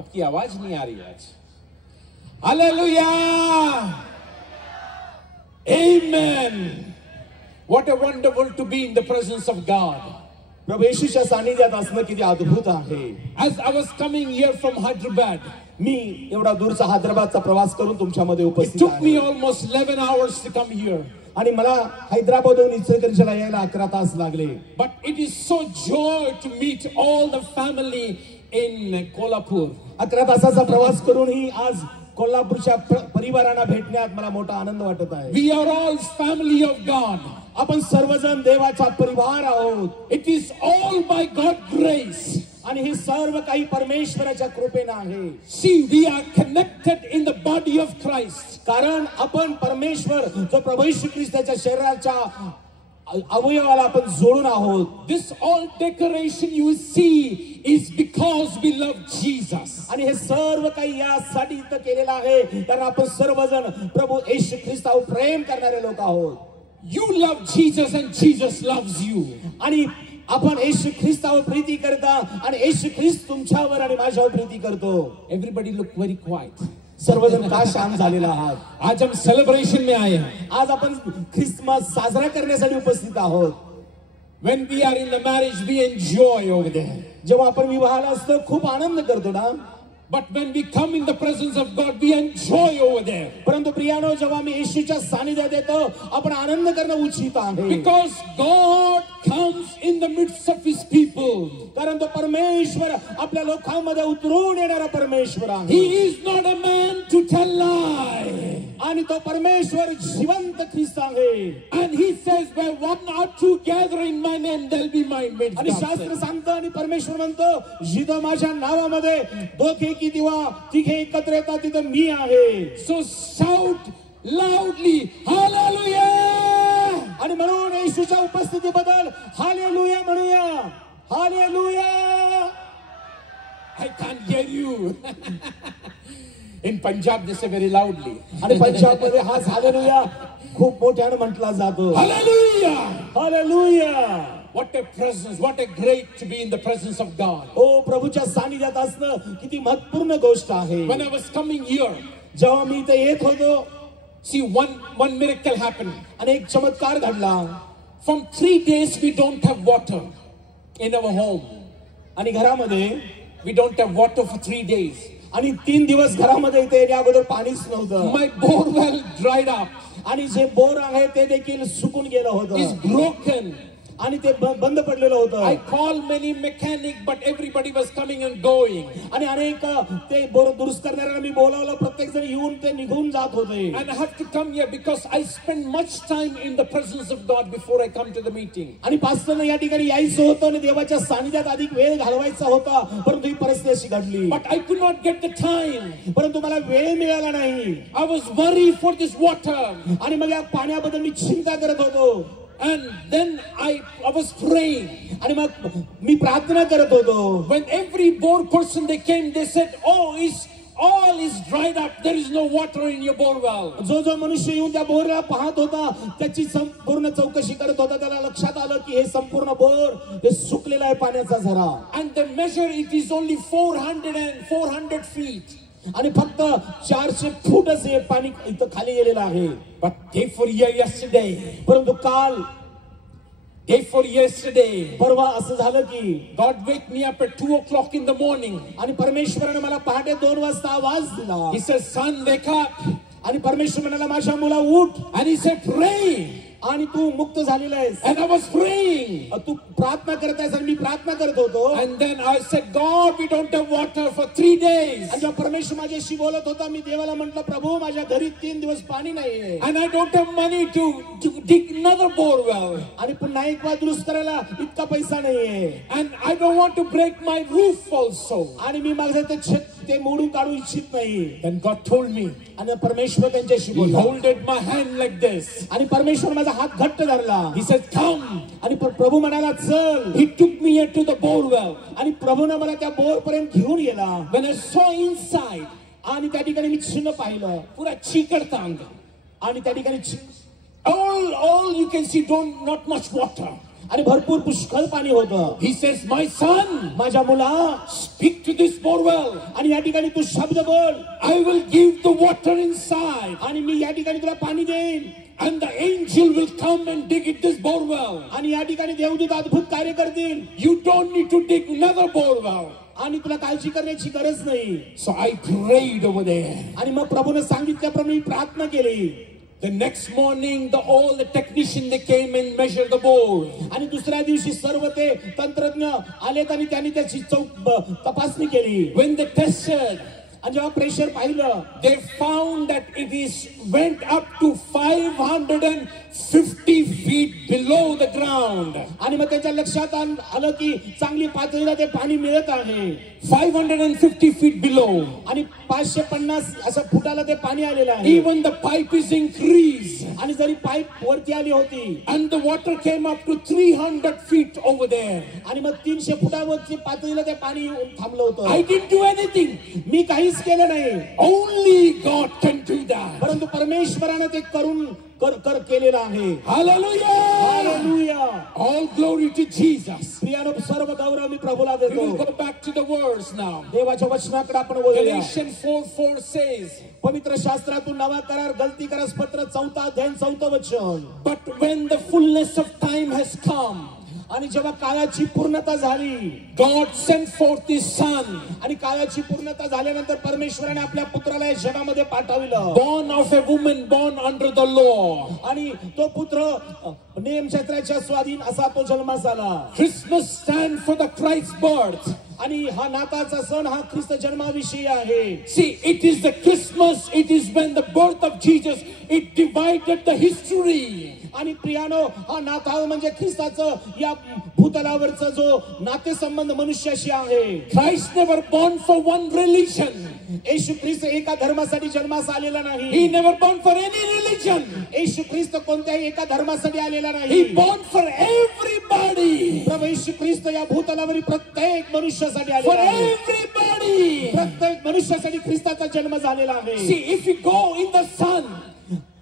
आपकी आवाज नहीं आ रही आज. Hallelujah! Amen! What a wonderful to be in the presence of God. प्रभू येशूच्या सानिध्यात असणं किती अद्भुत आहे. As I was coming here from Hyderabad, मी एवढा दूरचा हैदराबादचा प्रवास करून तुमच्यामध्ये it उपस्थित took me आहे. almost 11 hours to come here. आणि मला हैदराबादहून इचलकरंजीला यायला 11 तास लागले. But it is so joy to meet all the family in Kolhapur. 11 तासाचा प्रवास करूनही आज कोल्हापूरच्या परिवारांना भेटण्यात मला मोठा आनंद वाटत आहे. We are all family of God. आपण सर्वजण देवाचा परिवार आहोत. It is all by God's grace. आणि हे सर्व काही परमेश्वराच्या कृपेने आहे. See, we are connected in the body of Christ. कारण आपण परमेश्वर जो प्रभू येशू ख्रिस्ताच्या शरीराच्या अवयवाला आपण जोडून आहोत. This all decoration you see is because we love Jesus. आणि हे सर्व काही यासाठी इथं केलेलं आहे कारण आपण सर्वजण प्रभू येशू ख्रिस्तावर प्रेम करणारे लोक आहोत. You love Jesus and Jesus loves you. आणि आपण येशू ख्रिस्तावर प्रीती करता आणि येशू ख्रिस्त तुमच्यावर आणि माझ्यावर प्रीती करतो. Everybody look very quiet. सर्वजण का शांत झालेला आहात? आज हम सेलिब्रेशन में आए हैं. आज आपण ख्रिसमस साजरा करण्यासाठी उपस्थित आहोत. When we are in the marriage, we enjoy over there. जेव्हा आपण विवाहाला असतो खूप आनंद करतो ना. But when we come in the presence of God, we enjoy over there. परंतु प्रियानो, जेव्हा आम्ही येशूच्या सानिध्यात येतो आपण आनंद करणं उचित आहे. Because God comes in the midst of His people. कारण तो परमेश्वर आपल्या लोकांमध्ये उतरून येणारा परमेश्वर आहे. He is not a man to tell lie. आणि तो परमेश्वर जिवंत ख्रिस्त आहे. And He says, where one or two gather in my name, there'll be my midst. आणि शास्त्र सांगतं आणि परमेश्वर म्हणतो, जिथं माझ्या नावामध्ये दोघे किंवा तिघे एकत्र येतात तिथं मी आहे. So shout loudly, hallelujah! आणि म्हणून येशूच्या उपस्थितीबद्दल हालेलुया म्हणूया. Hallelujah. I can't hear you. In Punjab they say very loudly. आणि पंजाबमध्ये हा हालेलुया खूप मोठ्याने म्हटला जातो. Hallelujah! Hallelujah. What a presence, what a great to be in the presence of God. हो, प्रभूच्या सानिध्यात असणं किती महत्त्वपूर्ण गोष्ट आहे. When I was coming here, जेव्हा मी इथे येत होतो, see one miracle happened. आणि एक चमत्कार घडला. From 3 days we don't have water in our home. आणि घरामध्ये we don't have water for 3 days. आणि 3 दिवस घरामध्ये इथे या अगोदर पाणीच नव्हतं. My bore well dried up. आणि जे बोर आहे ते देखील सुकून गेलं होतं. Is broken. आणि ते बंद पडलेलं होतं. I called many mechanic, but everybody was coming and going. आणि अनेक ते बोर दुरुस्त करणाऱ्यांना मी बोलावलं, प्रत्येक जण येऊन ते निघून जात होते. And I have to come here because I spend much time in the presence of God before I come to the meeting. आणि पास्टरने या ठिकाणी यायचं होतं आणि देवाच्या सानिध्यात अधिक वेळ घालवायचा होता, परंतु ही परिस्थिती अशी घडली. But I could not get the time. परंतु मला वेळ मिळाला नाही. I was worried for this water. आणि मग या पाण्याबद्दल मी चिंता करत होतो. And then I was praying. आणि मग मी प्रार्थना करत होतो. When every bore person they came, they said, "Oh, all is dried up. There is no water in your bore well." जो मनुष्य येऊन त्या बोरला पाहत होता, त्याची संपूर्ण चौकशी करत होता, त्याला लक्षात आलं की हे संपूर्ण बोर हे सुकलेला आहे पाण्याचा झरा. And the measure it is only 400 feet. आणि फक्त 400 फूटच हे पाणी इथं खाली गेलेलं आहे. But day for yesterday. परंतु काल Day for yesterday. परवा असं झालं की God wake me up at 2 o'clock in the morning. आणि परमेश्वराने मला पहाटे 2 वाजता आवाज दिला. He says, "Son, wake up." आणि परमेश्वर म्हणाला, माझ्या मुला उठ. And he said, "Pray." आणि तू मुक्त झालेला आहेस. And I was praying. तू प्रार्थना करत आहेस आणि मी प्रार्थना करत होतो. And then I said, "God, we don't have water for 3 days." आणि जेव्हा परमेश्वर माझ्याशी बोलत होता, मी देवाला म्हटलं, प्रभू माझ्या घरी 3 दिवस पाणी नाहीये. And I don't have money to dig another bore well. आणि पुन्हा एक वेळा दुरुस्त करायला इतका पैसा नाहीये. And I don't want to break my roof also. आणि मी माझं ते छत ते मोडून काढू इच्छित नाही. Then God told me. आणि परमेश्वर त्यांच्याशी He बोलला. holded my hand like this. आणि परमेश्वर माझा हात घट्ट धरला. He said, "Come." आणि प्रभू म्हणाला, चल. He took me here to the bore well. आणि प्रभूने मला त्या बोर पर्यंत घेऊन गेला. When I saw inside, आणि त्या ठिकाणी मी चिन्ह पाहिलं. पुरा चीकट था अंदर. आणि त्या ठिकाणी All you can see, not much water. आणि भरपूर पुष्कळ पाणी होतं. He says, my son, माझ्या मुला, speak to this borewell. आणि या ठिकाणी तू शब्द बोल, I will give the water inside. आणि मी या ठिकाणी तुला पाणी देईन. And the angel will come and dig at this borewell. आणि या ठिकाणी देवदूत अद्भुत कार्य करतील. You don't need to dig another borewell. आणि तुला काळजी करण्याची गरज नाही. So I prayed over there. आणि मग प्रभूने सांगितल्याप्रमाणे मी प्रार्थना केली. The next morning, all the technicians, they came and measured the bore. आणि दुसऱ्या दिवशी सर्व ते तंत्रज्ञ आलेत आणि त्यांनी त्याची तपासणी केली. When they tested, आणि जेव्हा प्रेशर पाहिलं, they found that it went up to 550 feet below the ground. आणि मग त्याच्या लक्षात आलं की चांगली पातळीला ते पाणी मिळत आहे. 550 feet below. आणि 550 असं फुटाला ते पाणी आलेलं आहे. Even the pipe is increased. आणि जरी पाईप वरती आली होती, and the water came up to 300 feet over there. आणि मग 300 फुटावरची पातळीला ते पाणी थांबलं होतं. I didn't do anything. मी काहीच केलं नाही. Only God can do that. परंतु परमेश्वराने ते करून केलेलं आहे. Hallelujah. Hallelujah. All glory to Jesus. प्रियानो, सर्व गौरव मी प्रभूला We देतो. will go back to the words now. देवाच्या वचनाकडे आपण वळूया. Galatians 4:4 says, पवित्र शास्त्रातून नवा करार गलती करस पत्र 4 अध्याय 4 वचन. but when the fullness of time has come, आणि जेव्हा काळाची पूर्णता झाली, God sent forth His Son, आणि काळाची पूर्णता झाल्यानंतर परमेश्वराने आपल्या पुत्राला या जगामध्ये पाठविलं. born of a woman, born under the law. आणि तो पुत्र नियमशास्त्राच्या स्वाधीन असा तो जन्मास आला. Christmas stands for the Christ's birth. आणि हा नाताळचा सण हा ख्रिस्त जन्माविषयी आहे. See, it is the Christmas, it is when the birth of Jesus, it divided the history. आणि प्रियानो, हा नाताळ म्हणजे ख्रिस्ताचं या भूतलावरचा जो नातेसंबंध मनुष्याशी आहे. Christ never born for one religion. येशू ख्रिस्त एका धर्मासाठी जन्मास आलेला नाही. He never born for any religion. येशू ख्रिस्त कोणत्याही एका धर्मासाठी आलेला नाही. He born for everybody. प्रभू येशू ख्रिस्त या भूतलावरील प्रत्येक मनुष्यासाठी For आलेला आहे. everybody. प्रत्येक मनुष्यासाठी ख्रिस्ताचा जन्म झालेला आहे. See, if you go in the sun,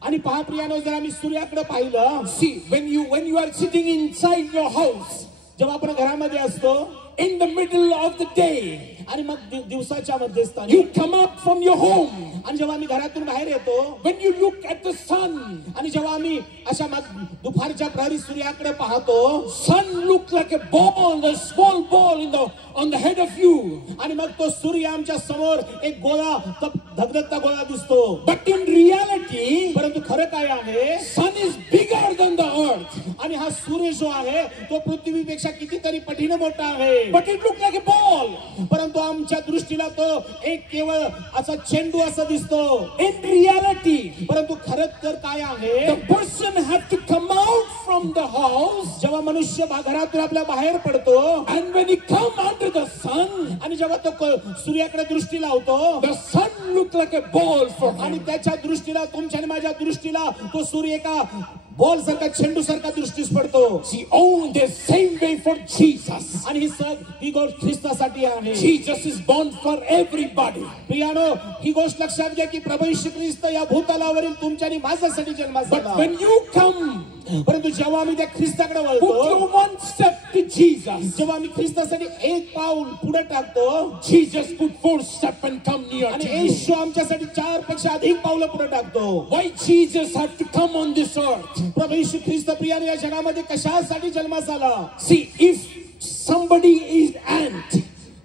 आणि पहा प्रियानो, जर आम्ही सूर्याकडे पाहिलं, see, when you are sitting inside your house, जेव्हा आपण घरामध्ये असतो, in the middle of the day, आणि मग दिवसाच्या मध्यस्थानी you come up from your home. आणि जेव्हा आम्ही घरातून बाहेर येतो, When you look at the sun, आणि जेव्हा आम्ही अशा दुपारच्या प्रहरी सूर्याकडे पाहतो, sun looks like a ball, a small ball on the head of you. आणि मग तो सूर्य आमच्या समोर एक गोळा, धगधगता गोळा दिसतो. But in reality, परंतु खरं काय आहे, sun is bigger than the earth. आणि हा सूर्य जो आहे तो पृथ्वीपेक्षा कितीतरी पटीने मोठा आहे. But it looks like a ball. परंतु आमच्या दृष्टीला तो एक केवळ असा चेंडू असा दिसतो. In reality, परंतु खरं तर काय आहे, the person have to come out from the house, जेव्हा मनुष्य घरातून आपल्या बाहेर पडतो, and when he come under the sun, आणि जेव्हा तो सूर्याकडे दृष्टी लावतो, the sun looks like a ball for आणि him. त्याच्या दृष्टीला, तुमच्या आणि माझ्या दृष्टीला तो सूर्य एका बॉल सारखा, चेंडू सारखा दृष्टीस पडतो. See, oh, the same way for Jesus. आणि ही गोष्ट ख्रिस्तासाठी आहे. Jesus is born for everybody. प्रियानो, ही गोष्ट लक्षात घ्या की प्रभू येशू ख्रिस्त या भूतलावरील तुमच्या आणि माझ्यासाठी जन्मास But आला. when you come, परंतु जेव्हा आम्ही त्या ख्रिस्ताकडे put your वळतो, one step to Jesus. जेव्हा आम्ही ख्रिस्तासाठी एक पाऊल पुढे टाकतो, Jesus put 4 steps and come near आणि to you. येशू आमच्यासाठी 4 पेक्षा अधिक पावलं पुढे टाकतो. Why Jesus have to come on this earth? प्रभू येशू ख्रिस्त प्रियानो या जगामध्ये कशासाठी जन्मास आला? See, if somebody is ant,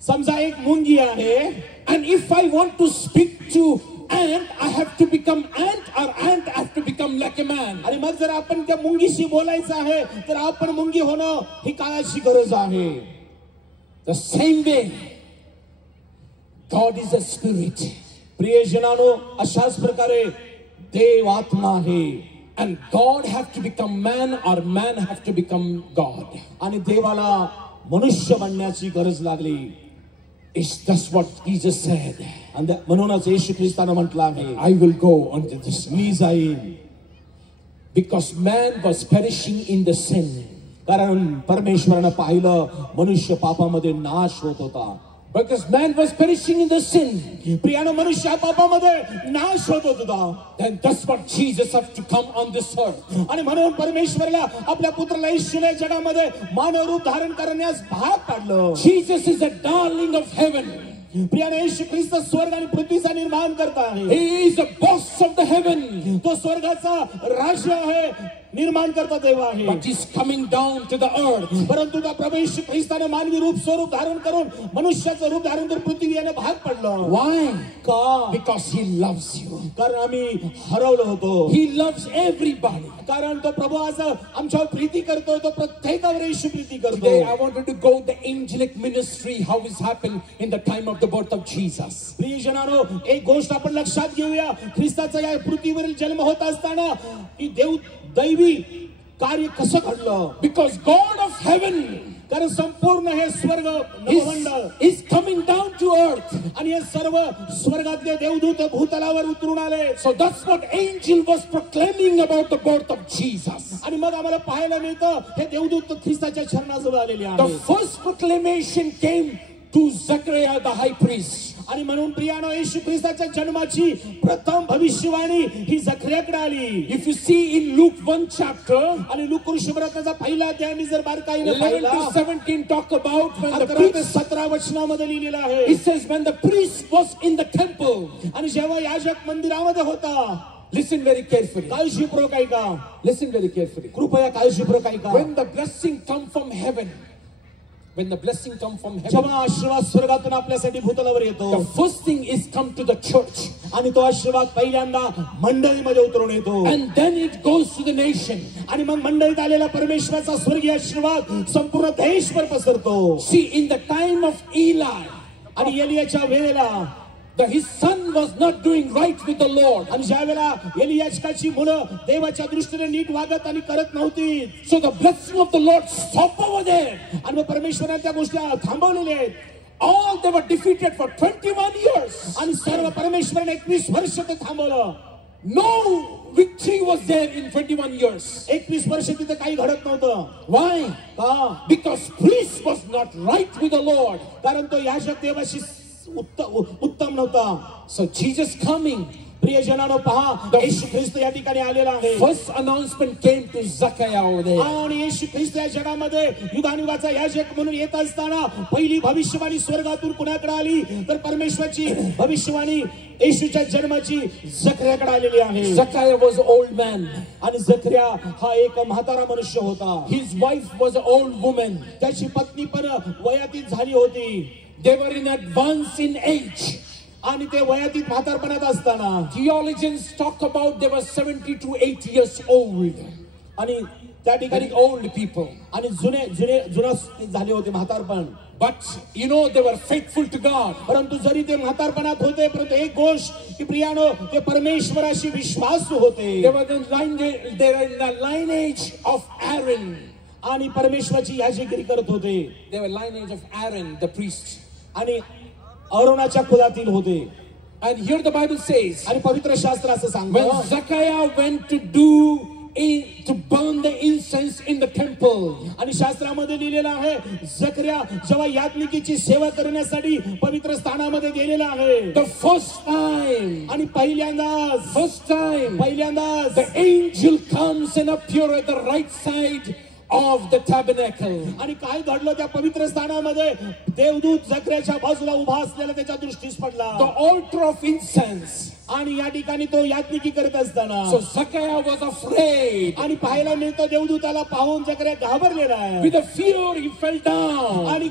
समजा एक मुंगी आहे, and if I want to speak to ant, I have to become ant, or ant have to become like a man. आणि मग जर आपण त्या मुंगीशी बोलायचं आहे, तर आपण मुंगी होणं ही काळाची गरज आहे. The same way, God is a spirit. प्रियजनानो, अशाच प्रकारे देव आत्मा आहे. And God have to become man, or man have to become God. आणि देवाला मनुष्य बनण्याची गरज लागली. It's just what Jesus said. आणि म्हणूनच येशू ख्रिस्ताने म्हटलं आहे, I will go unto this मी जाईन. because man was perishing in the sin. कारण परमेश्वराने पाहिलं मनुष्य पापामध्ये नाश होत होता. Because man was perishing in the sin. प्रियानो मनुष्य पापामध्ये नाश होत होता. Then that's what Jesus has to come on this earth. आणि म्हणून परमेश्वराला आपल्या पुत्राला येशूने जगामध्ये मानव रूप धारण करण्यास भाग पाडलं. Jesus is the darling of heaven. प्रियानो येशू ख्रिस्त स्वर्ग आणि पृथ्वीचा निर्माण करता आहे. He is the boss of the heaven. तो स्वर्गाचा राजा आहे, निर्माण करता देव आहे. But he's coming down to the earth. परंतु त्या प्रभू येशू ख्रिस्ताने मानवी रूप स्वरूप धारण करून मनुष्याचं रूप धारण करून पृथ्वी याने भाग पडलं. Why? का? Because he loves you. कारण आम्ही हरवलो होतो. He loves everybody. कारण तो प्रभू आज आमच्यावर प्रीती करतो. तो प्रत्येकावर येशू प्रीती करतो. Today I wanted to go the angelic ministry, how it happened in the time of the birth of Jesus. प्रियजनांनो, एक गोष्ट आपण लक्षात घेऊया. ख्रिस्ताचा या पृथ्वीवरील जन्म होत असताना की दैवी कार्य कसं घडलं. Because God of heaven कारण संपूर्ण हे स्वर्ग नवमंडळ is coming down to earth. आणि हे सर्व स्वर्गातले देवदूत भूतलावर उतरून आले. So that's what angel was proclaiming about the birth of Jesus. आणि मग आम्हाला पाहायला मिळतं हे देवदूत ख्रिस्ताच्या चरणाजवळ आलेले The आहेत. first proclamation came to Zechariah the high priest. आणि म्हणून प्रियानो, येशू ख्रिस्ताच्या जन्माची प्रथम भविष्यवाणी ही जकर्याकडे आली. If you see in Luke 1 chapter, आणि लूक सुसमाचारचा पहिला अध्याय मी जर बारकाईने 11 पाहिला, to 17 talk about when the 11 ते priest, 17 वचनामध्ये लिहिलेलं आहे. it says when the priest was in the temple. आणि जेव्हा याजक मंदिरामध्ये होता, Listen very carefully. काळजीपूर्वक ऐका. Listen very carefully. कृपया काळजीपूर्वक ऐका. When the blessing come from heaven, when the blessing come from heaven, जेव्हा आशीर्वाद स्वर्गातून आपल्यासाठी भूतलावर येतो, the first thing is come to the church. आणि तो आशीर्वाद पहिल्यांदा मंडळीमध्ये उतरून येतो. And then it goes to the nation. आणि मग मंडळीत आलेला परमेश्वराचा स्वर्गीय आशीर्वाद संपूर्ण देशभर पसरतो. See, in the time of Eli, आणि एलियाच्या वेळेला his son was not doing right with the Lord. आणि ज्या वेळेला एलियाची मुलं देवाच्या दृष्टीने नीट वागत आणि करत नव्हती, So the blessing of the Lord stopped over there. आणि मग परमेश्वराने त्या गोष्टी थांबवलेल्या आहेत. All they were defeated for 21 years. आणि सर्व परमेश्वराने 21 वर्ष ते थांबवलं. No victory was there in 21 years. 21 वर्ष तिथे काही घडत नव्हतं. Why? का? Because priest was not right with the Lord. कारण तो याजक देवाशी उत्तम नव्हता. So Jesus coming, प्रियजनांनो, पहा येशू ख्रिस्त या ठिकाणी आलेला आहे. first announcement came to Zechariah over there. आणि येशू ख्रिस्त या जगामध्ये युगानुगाचा याजक म्हणून येत असताना पहिली भविष्यवाणी स्वर्गातून कुणाकडे आली तर परमेश्वराची भविष्यवाणी येशूच्या जन्माची जकर्याकडे आलेली आहे. Zechariah was an old man. आणि जकर्या हा एक म्हातारा मनुष्य होता. His wife was an old woman. त्याची पत्नी पण वयातीत झाली होती. They were in advance in age. आणि ते वयातीत म्हातारपणात असताना Theologians talk about they were 70 to 80 years old. आणि त्या ठिकाणी Very old people. आणि जुना झाले होते म्हातारपण. But you know they were faithful to God. परंतु जरी ते म्हातारपणात होते, परंतु एक गोष्ट की प्रियानो, ते परमेश्वराशी विश्वासू होते. They were in the lineage of Aaron. आणि परमेश्वराची याजगिरी करत होते. They were lineage of Aaron, the priest. आणि अरोनाच्या कुलातील होते. And here the Bible says, आणि पवित्र शास्त्र असं when सांगतं, Zechariah went to burn the incense in the temple. आणि शास्त्रामध्ये लिहिलेलं आहे, जकर्या जेव्हा याजकीची सेवा करण्यासाठी पवित्र स्थानामध्ये गेलेला आहे. The first time, आणि पहिल्यांदाच the angel comes and appears at the right side of the tabernacle. आणि काय घडलं त्या पवित्र स्थानामध्ये? देवदूत जकर्याच्या बाजूला उभा असलेला त्याच्या दृष्टीस पडला. The altar of incense. आणि या ठिकाणी तो याजकी करत असताना So Zechariah was afraid. आणि पाहायला मिळतं देवदूताला पाहून जकर्या घाबरलेला आहे. With a fear he fell down. आणि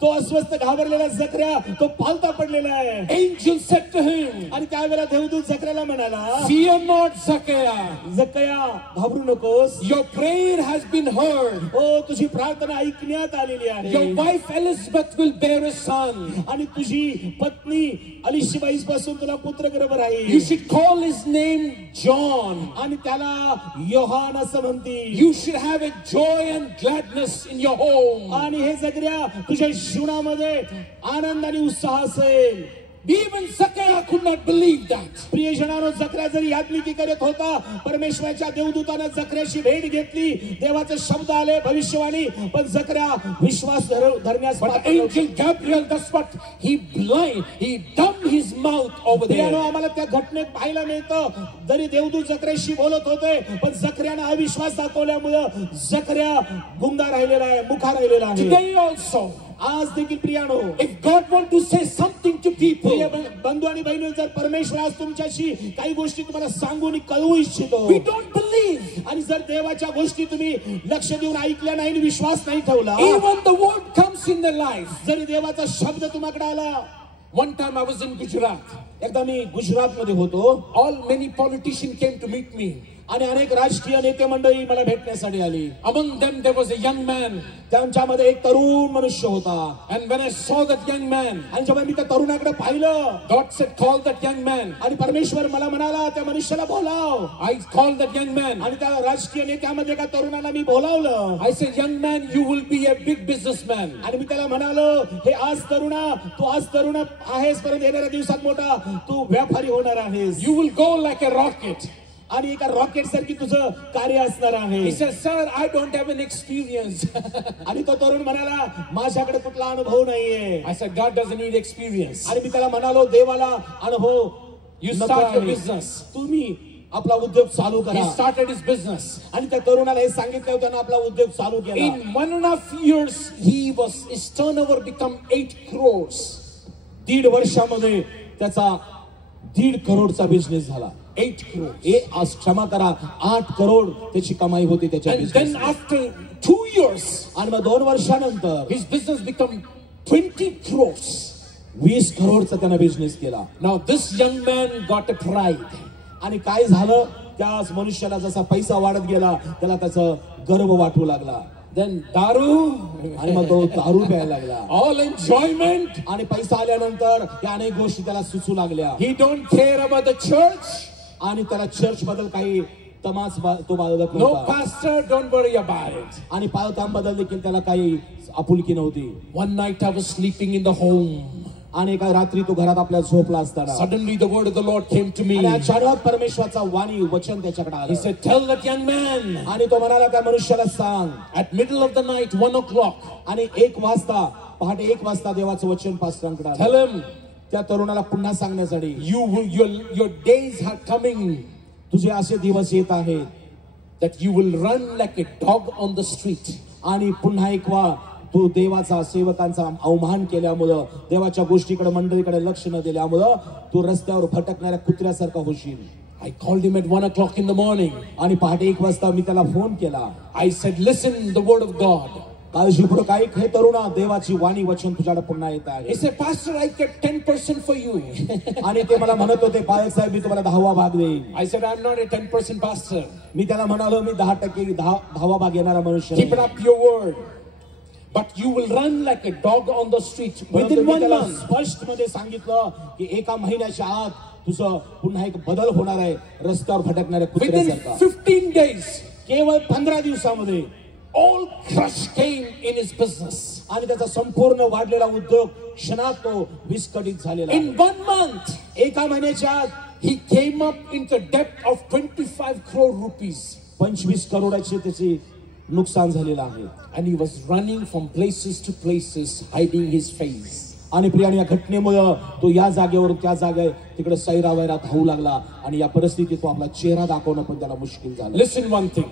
तो अस्वस्थ घाबरलेला जकर्या तो पालता पडलेला आहे. Angel said to him, आणि त्यावेळेला देवदूत जकर्याला म्हणाला, fear not, Zechariah. जकर्या, घाबरू नकोस. Your prayer has been heard. हो, तुझी प्रार्थना ऐकण्यात आलेली आहे. Your wife Elizabeth will bear a son. आणि तुझी पत्नी अलिशिबाईस पासून तुला पुत्र गर्भ राहील. You should call his name John. आणि त्याला योहान असं म्हणतील. You should have a joy and gladness in your home. आणि हे जकर्या तुझ्या जीवनामध्ये आनंद आणि उत्साह असेल. Even Zechariah could not believe that. प्रियजनांनो, जकर्या जरी यादनिकी करत होता, परमेश्वराच्या देवदूतानं जकर्याची भेट घेतली, देवाचे शब्द आले, भविष्यवाणी, पण जकर्या विश्वास धरण्यास But angel Gabriel, that's what he dumbed his mouth over there. आम्हाला त्या घटनेत पाहायला मिळतं, जरी देवदूत जकर्याशी बोलत होते, पण जकर्याने अविश्वास दाखवल्यामुळे जकर्या गुंगा राहिलेला आहे, मुखा राहिलेला आहे. Today also, आज देखील प्रियानो, if God wants to say something to people, बंधू आणि बहिणी, जर परमेश्वर आज तुमच्याशी काही गोष्टी तुम्हाला सांगून कळवू इच्छितो, we don't believe, आणि जर देवाच्या गोष्टी तुम्ही लक्ष देऊन ऐकल्या नाही आणि विश्वास नाही ठेवला, even the word comes in their life. जरी देवाचा शब्द तुमच्याकडे आला. One time I was in Gujarat. एकदा मी गुजरात मध्ये होतो. Many politicians came to meet me. आणि अनेक राजकीय नेते मंडळी मला भेटण्यासाठी आली. Among them there was a young man. त्यांच्यामध्ये एक तरुण मनुष्य होता. And when I saw that young man, आणि जेव्हा मी त्या तरुणाकडे पाहिलं, God said, call that young man. आणि परमेश्वर मला म्हणाला, त्या मनुष्याला बोलाव. I called that young man. आणि त्या राजकीय नेत्यामध्ये एका तरुणाला मी बोलावलं. I said, young man, you will be a big businessman. आणि मी त्याला म्हणालो, हे आज तरुण आहेस, परंतु येणाऱ्या दिवसात मोठा तू व्यापारी होणार आहेस. You will go like a rocket. आणि एका रॉकेट सारखी तुझं कार्य असणार आहे. He said, sir, I don't have an experience. आणि तो तरुण म्हणाला, माझ्याकडे कुठला अनुभव नाहीये. I said, God doesn't need experience. आणि मी त्याला म्हणालो, देवाला अनुभव You start your business. तुम्ही आपला उद्योग चालू करा. He started his business. आणि त्या तरुणाला हे सांगितलं, त्यानं आपला उद्योग चालू केला. In 1.5 years, his turnover become 8 crores. 1.5 वर्षामध्ये त्याचा 1.5 करोडचा बिझनेस झाला. 8 crores. क्षमा करा, 8 करोड त्याची कमाई होती त्याच्या And business. then after 2 years, आणि मग 2 वर्षानंतर his business become 20 crores. 20 करोडचा त्यानं बिझनेस केला. Now this young man got a pride. आणि काय झालं, त्या मनुष्याला जसा पैसा वाढत गेला, त्याला त्याचा गर्व वाटू लागला. Then daru, आणि मग तो दारू प्यायला लागला. all enjoyment. आणि पैसा आल्यानंतर या अनेक गोष्टी त्याला सुचू लागल्या. He don't care about the church. आणि त्याला चर्च बद्दल काही तमास तो बाळगत No नव्हता. pastor, don't worry about it. आणि पालकांबद्दल देखील त्याला काही आपुलकी नव्हती. One night I was sleeping in the home. आणि एका रात्री तो घरात आपल्या झोपला असताना Suddenly the word of the Lord came to me. आणि अचानक परमेश्वराचा वाणी वचन त्याच्याकडे He आलं. said, tell that young man, आणि तो म्हणाला, त्या मनुष्याला सांग, at middle of the night, 1 o'clock, आणि 1 वाजता, पहाटे 1 वाजता देवाचं वचन पास्टरांकडे आलं. tell him, त्या तरुणाला पुन्हा सांगण्यासाठी, your days are coming तुझे असे दिवस येत आहेत that you will run like a dog on the street. आणि पुन्हा एकवा तू देवाचा सेवकांचा अवमान केल्यामुळं, देवाच्या गोष्टीकडे मंडळीकडे लक्ष न दिल्यामुळं तू रस्त्यावर भटकणाऱ्या कुत्र्यासारखा होशील. I called him at 1 o'clock in the morning. आणि पहाटे 1 वाजता मी त्याला फोन केला. I said, listen the word of God. काळजीपूर्वक ऐक, हे तरुणा, देवाची वाणी वचन तुझ्याकडे पुन्हा येत आहे. He said, Pastor, I kept 10% for you. आणि ते मला म्हणत होते, पायक साहेब, मी तुम्हाला 10वा भाग देईन. I said, I'm not a 10% pastor. मी त्याला म्हणालो, मी 10% 10वा भाग येणारा मनुष्य. Keep it up your word. But you will run like a dog on the street within 1 month. स्पष्ट मध्ये सांगितलं की 1 महिन्याच्या आत तुझं पुन्हा एक बदल होणार आहे, रस्त्यावर भटकणाऱ्या Within कुत्र्यासारखा. 15 days, केवळ 15 दिवसामध्ये all crush came in his business. आणि त्याचा संपूर्ण वाढलेला उद्योग क्षणात तो विस्कळीत झालेला. In 1 month, 1 महिन्याच्या आत he came up into debt of 25 crore rupees. 25 करोडाचे त्याचे नुकसान झालेलं आहे. And he was running from places to places, hiding his face. आणि प्रियाने, या घटनेमुळे तो या जागेवरून त्या जागे तिकडे सैरावैरा धावू लागला. आणि या परिस्थितीत तो आपला चेहरा दाखवणं पण त्याला मुश्किल झालं. Listen one thing.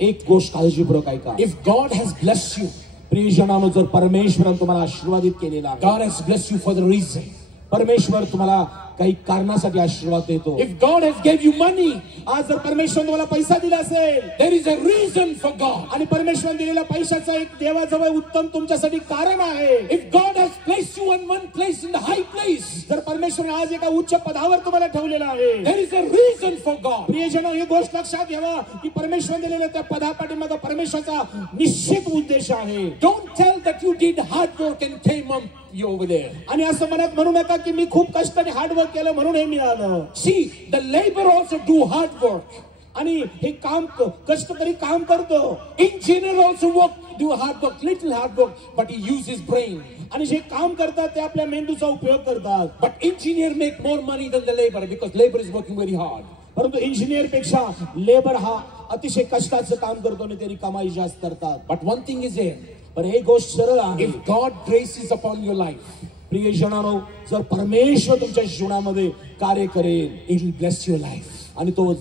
एक गोष्ट काळजीपूर्वक ऐका. If God has blessed you, प्रियजनांनो, जर परमेश्वराने तुम्हाला आशीर्वादित केलेला आहे, God has blessed you for the reason. परमेश्वर तुम्हाला काही कारणासाठी आशीर्वाद देतो. If God has gave you money, आज जर परमेश्वर तुम्हाला पैसा दिला असेल, there is a reason for God. आणि परमेश्वर दिलेल्या पैशाचा एक देवाजवळ उत्तम तुमच्यासाठी कारण आहे. If God has placed you in one place, in the high place, जर परमेश्वराने आज एका उच्च पदावर तुम्हाला ठेवलेलं आहे, there is a reason for God. प्रियजनो, ही गोष्ट लक्षात घ्यावा की परमेश्वर दिलेल्या त्या पदापाठीमागे परमेश्वराचा निश्चित उद्देश आहे. Don't tell that you did hard work and came up you over there. आणि असं मनात म्हणू नका की मी खूप कष्टाने हार्ड वर्क केलं म्हणून हे मिळालं. See, the labor also do hard work. आणि हे काम कष्टकरी काम करतो. Engineer also do hard work, little hard work, but he uses his brain. आणि जे काम करतात ते आपल्या मेंदूचा उपयोग करतात. But engineer make more money than the laborer because labor is working very hard. परंतु इंजिनियर पेक्षा लेबर हा अतिशय कष्टाचं काम करतो आणि त्यांनी कमाई जास्त करतात. But one thing is here, पण एक गोष्ट सरळ आहे. if God graces upon your life, प्रियजनांनो, जर परमेश्वर तुमच्या जीवनामध्ये कार्य करेल, it will bless your life. आणि तो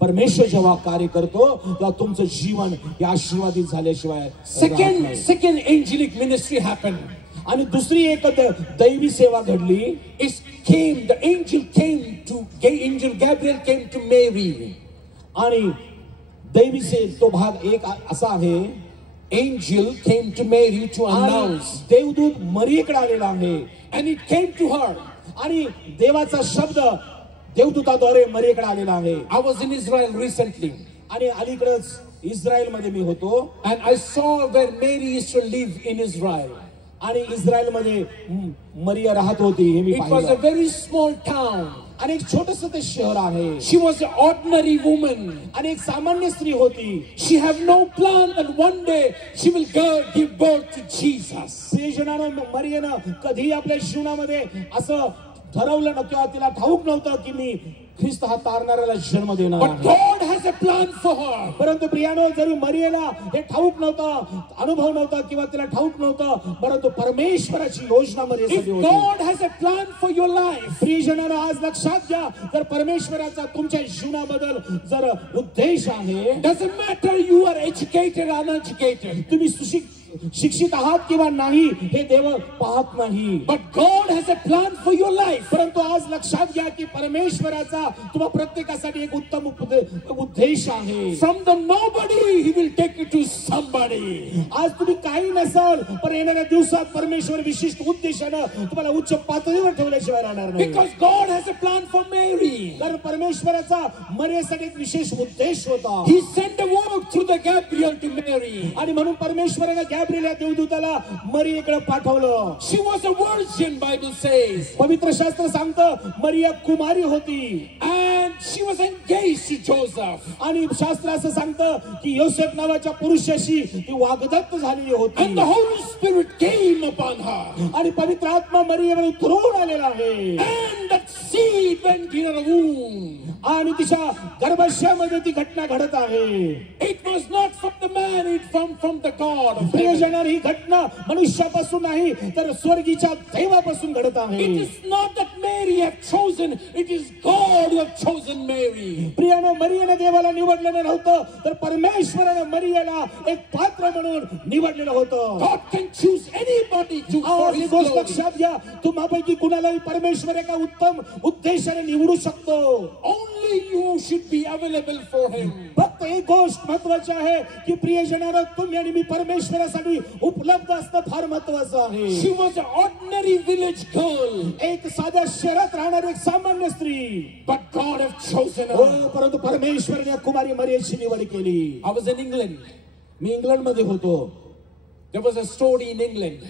परमेश्वर जेव्हा कार्य करतो तेव्हा तुमचं जीवन हे आशीर्वादित झाल्याशिवाय राहत नाही. Second angelic ministry happened. आणि दुसरी एक दैवी सेवा घडली. The angel Gabriel came to Mary. आणि दैवी तो भाग एक असा आहे. Angel came to Mary to announce. देवदूत मरियेकडे आलेला आहे. And it came to her. आणि देवाचा शब्द देवदूताद्वारे मरियेकडे आलेला आहे. I was in Israel recently. आणि अलीकडेच इस्रायल मध्ये मी होतो. And I saw where Mary used to live in Israel. आणि इस्रायल मध्ये मरिया राहत होती हे मी पाहिलं. It was a very small town. आणि एक छोटंसं ते शहर आहे. She was an ordinary woman. आणि एक सामान्य स्त्री होती. She had no plan that one day she will give birth to Jesus. प्रियजनांनो, मरियानं कधी आपल्या जीवनामध्ये असं ठरवलं नव्हतं किंवा तिला ठाऊक नव्हतं की मी ख्रिस्त हा तारणाऱ्याला जन्म देणार आहे. But God has a plan for her. परंतु प्रियानो, जरी मरियेला हे ठाऊक नव्हतं, अनुभव नव्हता किंवा तिला ठाऊक नव्हतं, परंतु परमेश्वराची योजना मरियेसाठी होती. God has a plan for your life. प्रियजनांनो, आज लक्षात घ्या, जर परमेश्वराचा तुमच्या जीवनाबद्दल जर उद्देश आहे, doesn't matter you are educated or uneducated. तुम्ही शिक्षित आहात किंवा नाही हे देव पाहत नाही. But God has a plan for your life. परंतु आज लक्षात घ्या की परमेश्वराचा तुम्हा प्रत्येकासाठी एक उत्तम उद्देश आहे. From the nobody he will take you to somebody. आज तुम्ही काही नसाल, पण येणाऱ्या दिवसात परमेश्वर विशिष्ट उद्देशानं तुम्हाला उच्च पातळीवर ठेवल्याशिवाय राहणार नाही. Because God has a plan for Mary. कारण परमेश्वराचा मरियेसाठी एक विशेष उद्देश होता. He sent a word through the Gabriel to Mary. आणि म्हणून परमेश्वराने गॅब्रिएल देवदूताला मरियेकडे पाठवलं. She was a virgin, Bible says. पवित्र शास्त्र सांगतं मरिया कुमारी होती. And she was engaged to Joseph. आणि शास्त्र असं सांगतं की योसेफ नावाच्या पुरुषाशी ती वागदत्त झालेली होती. And the Holy Spirit came upon her. आणि पवित्र आत्मा मरियेवर उतरून आलेला आहे. And that seed went in her womb. आणि तिच्या गर्भाशयामध्ये ती घटना घडत आहे. It was not from the man, it from the God of heaven. ही घटना मनुष्यापासून नाही तर स्वर्गीच्या देवापासून घडत आहे. It is not that Mary have chosen, it is God who have chosen Mary. प्रियानो, मरियेने देवाला निवडलेलं नव्हतं, तर परमेश्वराने मरियेला एक पात्र म्हणून निवडलेलं होतं. God can choose anybody to for his glory. लक्षात घ्या, तुम्हापैकी कुणालाही परमेश्वर एका उत्तम उद्देशाने निवडू शकतो. Only you should be available for him. फक्त एक गोष्ट महत्त्वाची आहे की प्रियजनांनो, तुम्ही आणि मी परमेश्वरासाठी उपलब्ध असणं फार महत्त्वाचं आहे. She was an ordinary village girl. एक साध्या शहरात राहणारी एक सामान्य स्त्री. But God have chosen her. परंतु परमेश्वराने कुमारी मरियेची निवड केली. I was in England. Me England मध्ये होतो. There was a story in England.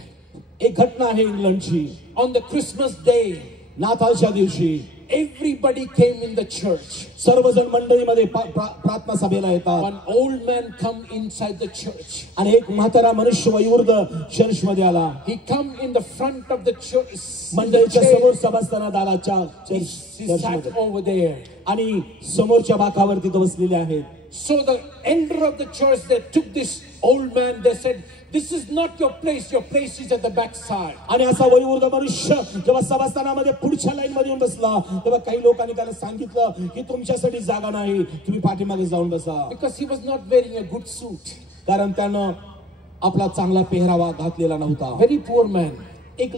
एक घटना आहे इंग्लंडची. On the Christmas day, नाताळच्या दिवशी everybody came in the church. सर्वजण मंडळीमध्ये प्रार्थना सभेला येतात. One old man come inside the church. आणि एक म्हातारा मनुष्य वयोवृद्ध चर्च मध्ये आला. He come in the front of the church. मंडळीच्या समोर सभास्थाना दाराच्या sat over there. आणि समोरच्या बाकावरती तो बसलेले आहेत. So the elder of the church, they took this old man, they said, this is not your place is at the back side. आणि असा वयोवृद्ध मनुष्य जेव्हा सभास्थानामध्ये पुढच्या लाईन मध्ये येऊन बसला, तेव्हा काही लोकांनी त्याला सांगितलं की तुमच्यासाठी जागा नाही, तुम्ही पाठीमागे जाऊन बसा. Because he was not wearing a good suit. कारण त्यानं आपला चांगला पेहरावा घातलेला नव्हता. Very poor man. एक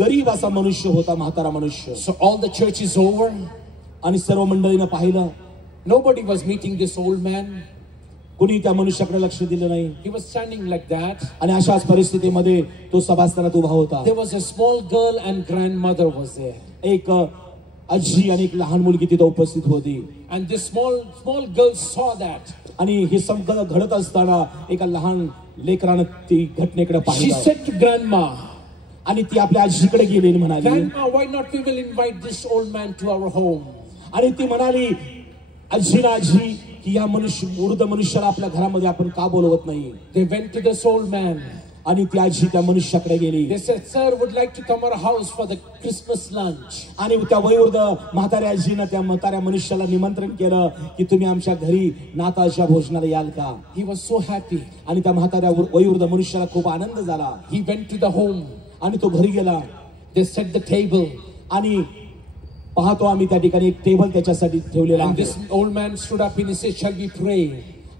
गरीब असा मनुष्य होता, म्हातारा मनुष्य. So all the church is over. आणि सर्व मंडळीनं पाहिलं. Nobody was meeting this old man. कुणी त्या मनुष्याकडे लक्ष दिलं नाही. He was standing like that. आणि अशाच परिस्थितीमध्ये तो सभास्थानात उभा होता. There was a small girl and grandmother was there. एक आजी आणि एक लहान मुलगी तिथे उपस्थित होती. And this small girl saw that. आणि हे सगळं घडत असताना एका लहान लेकरानं ती घटनेकडे पाहिलं. She said to grandma. आणि ती आपल्या आजीकडे गेली आणि म्हणाली, Grandma, why not we will invite this old man to our home? आणि ती म्हणाली, आजी की या वृद्ध मनुष्याला आपल्या घरामध्ये आपण का बोलवत नाही. They went to this old man. आणि ती आजी त्या मनुष्याकडे गेली. They said, "Sir, would like to come our house for the Christmas lunch." आणि त्या वयोवृद्ध म्हाताऱ्या आजीनं त्या म्हाताऱ्या मनुष्याला निमंत्रण केलं की तुम्ही आमच्या घरी नाताळच्या भोजनाला याल का. He was so happy. आणि त्या म्हाताऱ्या वयोवृद्ध मनुष्याला खूप आनंद झाला. He went to the home. आणि तो घरी गेला. They set the table. आणि पाहतो आम्ही त्या ठिकाणी एक टेबल त्याच्यासाठी ठेवलेला And आहे. this old man stood up and he said, "Shall we pray?"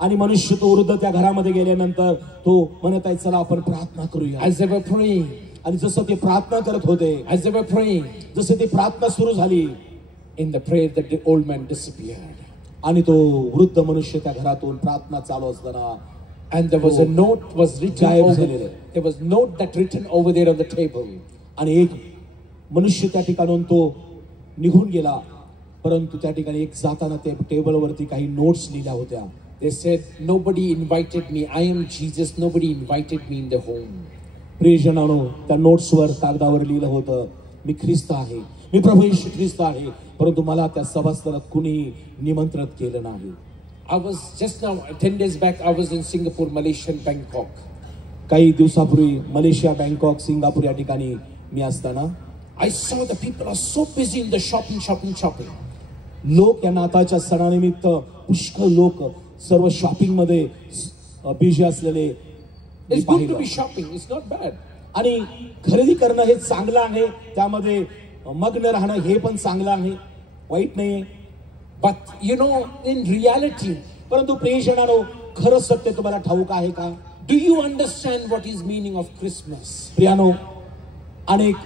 आणि मनुष्य तो वृद्ध त्या घरामध्ये गेल्यानंतर तो म्हणत आहे चला आपण प्रार्थना करूया. As they were praying, आणि जसं ते प्रार्थना करत होते, as they were praying, जसं ते प्रार्थना सुरू झाली, in the prayer that the old man disappeared. आणि तो वृद्ध मनुष्य त्या घरातून प्रार्थना चालू असताना And there was a note was written गायब over झालेलं. there was note that written over there on the table. आणि एक मनुष्य त्या ठिकाणून तो निघून गेला. परंतु त्या ठिकाणी एक जाताना ते टेबलवरती काही नोट्स लिहिल्या होत्या. They said, "Nobody invited me. I am Jesus. Nobody invited me in the home." प्रियजनांनो, त्या नोट्सवर कागदावर लिहिलं होतं मी ख्रिस्त आहे, मी प्रभू येशू ख्रिस्त आहे, परंतु मला त्या सभास्थळात कुणी निमंत्रित केलं नाही. I was just now 10 days back. I was in Singapore, Malaysia, and Bangkok. काही दिवसापूर्वी मलेशिया, बँकॉक, सिंगापूर या ठिकाणी मी असताना I saw the people are so busy in the shopping. लोक या नाताळच्या सणानिमित्त पुष्कळ लोक सर्व शॉपिंग मध्ये बिझी असलेले मी It's good to पाहिलं. be shopping. It's not bad. आणि खरेदी करणं हे चांगलं आहे, त्यामध्ये मग्न राहणं हे पण चांगलं आहे, वाईट नाहीये. But you know, in reality, परंतु प्रियजनांनो, खरं सत्य तुम्हाला ठाऊक आहे का? do you understand what is meaning of Christmas? प्रियानो, अनेक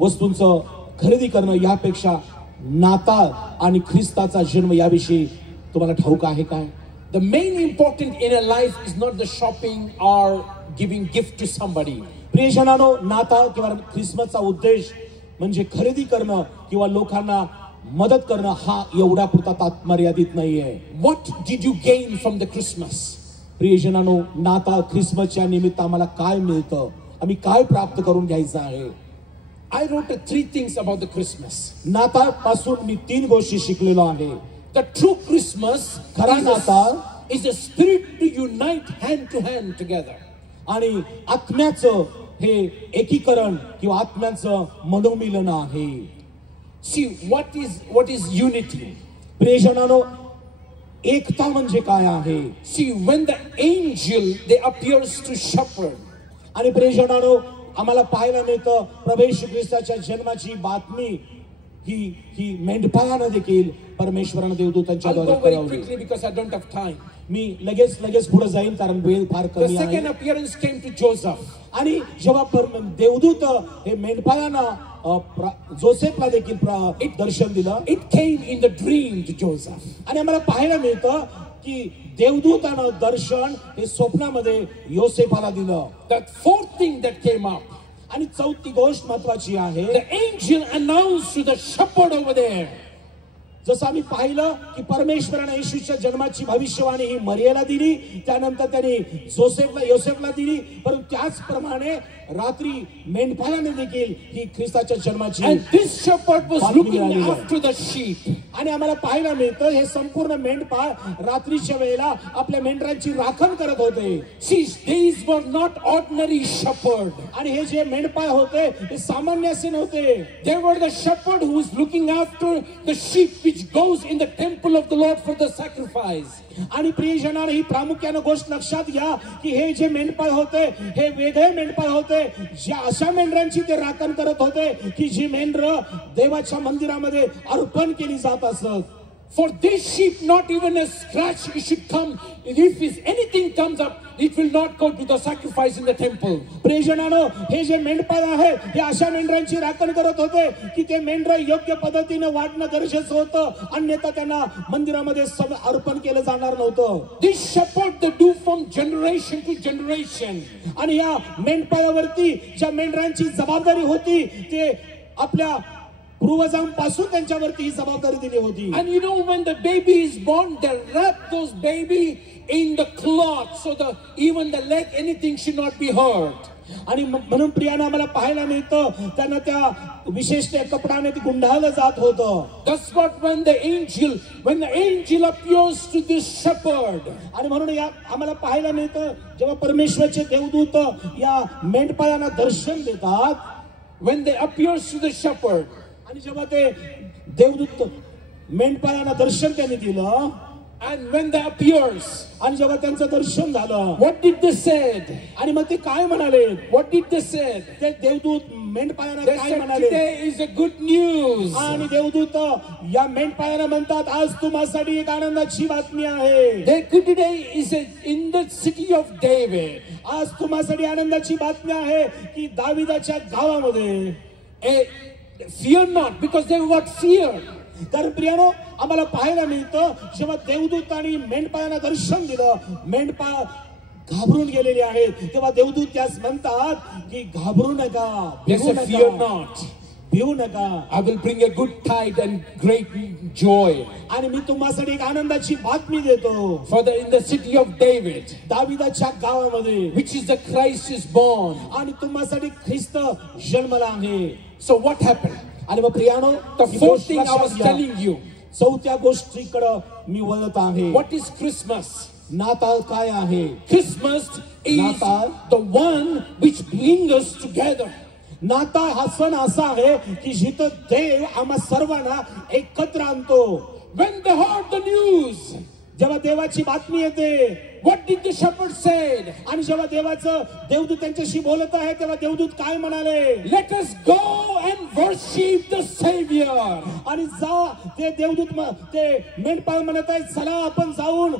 वस्तूंचं खरेदी करणं यापेक्षा नाताळ आणि ख्रिस्ताचा जन्म याविषयी तुम्हाला ठाऊक आहे काय? The main important in a life is not the shopping or giving gift to somebody. प्रियजनांनो, नाताळ किंवा ख्रिसमसचा उद्देश म्हणजे खरेदी करणं किंवा लोकांना मदत करणं हा एवढा पुरता मर्यादित नाहीये. What did you gain from the Christmas? प्रियजनांनो, नाताळ ख्रिसमसच्या निमित्त आम्हाला काय मिळतं, आम्ही काय प्राप्त करून घ्यायचं आहे? I wrote 3 things about the Christmas. नाताळ पासून मी 3 गोष्टी शिकलेलो आहे. The true Christmas खरा नाताळ is a spirit to unite hand to hand together. आणि आत्म्याचं हे एकीकरण किंवा आत्म्याचं मनोमिलन आहे. See, what is unity? प्रियजनांनो, एकता म्हणजे काय आहे? See, when the angel they appears to shepherd, आणि प्रियजनांनो, आम्हाला पाहायला मिळतं प्रभू येशू ख्रिस्ताच्या जन्माची बातमी ही मेंढपाळानं देखील परमेश्वरानं I'll देवदूतांच्याद्वारे go very कळवली. quickly because I don't have time. मी लगेच पुढे जाईन कारण वेळ फार The कमी second आहे. appearance came to Joseph. आणि जेव्हा देवदूत हे मेंढपाळांना जोसेफला देखील दर्शन दिलं. It came in the dream to Joseph. आणि आम्हाला पाहायला मिळतं की देवदूतानं दर्शन हे स्वप्नामध्ये योसेफाला दिलं. The fourth thing that came up, आणि चौथी गोष्ट महत्वाची आहे. the angel announced to the shepherd over there. जसं आम्ही पाहिलं की परमेश्वराने येशूच्या जन्माची भविष्यवाणी ही मरियेला दिली, त्यानंतर त्यांनी योसेफला दिली, परंतु त्याचप्रमाणे रात्री मेंढपाळाने देखील ही ख्रिस्ताच्या जन्माची And this shepherd was बातमी looking मिळाली. after the sheep. आणि आम्हाला पाहायला मिळतं हे संपूर्ण मेंढपाळ रात्रीच्या वेळेला आपल्या मेंढरांची राखण करत होते. See, these were not ordinary shepherd. आणि हे जे मेंढपाळ होते हे सामान्य असे नव्हते. They were the shepherd who was looking after the sheep which goes in the temple of the Lord for the sacrifice. आणि प्रियजनांनो, ही प्रामुख्याने गोष्ट लक्षात घ्या की हे जे मेंढपाळ होते हे वेगळे मेंढपाळ होते, ज्या अशा मेंढरांची ते राखण करत होते की जी मेंढर देवाच्या मंदिरामध्ये अर्पण केली जात असत. For this sheep, not even a scratch should come. If anything comes up, it will not go to the sacrifice in the temple. प्रियजनांनो, हे जे मेंढपाळ आहे हे अशा मेंढरांची राखण करत होते की ते मेंढर योग्य पद्धतीने वाढणं गरजेचं होतं, अन्यथा त्यांना मंदिरामध्ये अर्पण केलं जाणार नव्हतं. This shepherd they do from generation to generation. आणि या मेंढपाळावरती ज्या मेंढरांची जबाबदारी होती ते आपल्या पूर्वजांपासून त्यांच्यावरती ही जबाबदारी दिली होती. And you know, when the baby is born, they wrap those baby in the cloth so that even the leg, anything should not be hurt. आणि म्हणून प्रियानं आम्हाला पाहायला मिळतं त्यांना त्या विशेषतः कपडाने ते गुंडाळलं जात होतं. That's what when the angel appears to this shepherd. आणि म्हणून या आम्हाला पाहायला मिळतं जेव्हा परमेश्वराचे देवदूत या मेंढपाळांना दर्शन देतात, when they appears to the shepherd, आणि जेव्हा ते देवदूत मेंढपाळांना दर्शन त्यांनी दिलं, and when they appears, आणि जेव्हा त्यांचं दर्शन झालं, what did they said? आणि मग ते काय म्हणाले? What did they said? ते देवदूत मेंढपाळांना They काय said, म्हणाले? today is a good news. आणि देवदूत या मेंढपाळांना म्हणतात आज तुम्हासाठी एक आनंदाची बातमी आहे. Today is in the city of David. आज तुम्हासाठी आनंदाची बातमी आहे की दाविदाच्या गावामध्ये. Fear not, because they got feared. कारण प्रियानो आम्हाला पाहायला मिळतं जेव्हा देवदूत आणि मेंढपाळांना दर्शन दिलं, मेंढपाळ घाबरून गेलेले आहेत, तेव्हा देवदूत त्यास म्हणतात की घाबरू नका, भिवू fear नका, not. भिवू नका. I will bring a good tide and great joy. आणि मी तुम्हासाठी एक आनंदाची बातमी देतो. For in the city of David, दाविदाच्या गावामध्ये, which is the Christ is born. आणि तुम्हासाठी ख्रिस्त जन्मला आहे. So what happened? आणि मग प्रियानो The fourth thing I was telling you. चौथ्या गोष्टीकडे मी वळत आहे. What is Christmas? नाताळ काय आहे? Christmas is the one which brings us together. नाताळ हा सण असा आहे की जिथं देव आम्हा सर्वांना एकत्र आणतो. When they heard the news, जेव्हा देवाची बातमी येते, what did the shepherd said? आणि जेव्हा देवदूत त्यांच्याशी बोलत आहे तेव्हा देवदूत काय म्हणाले? Let us go and worship the Savior. आणि ते देवदूत ते मेंढपाळ म्हणत आहेत चला आपण जाऊन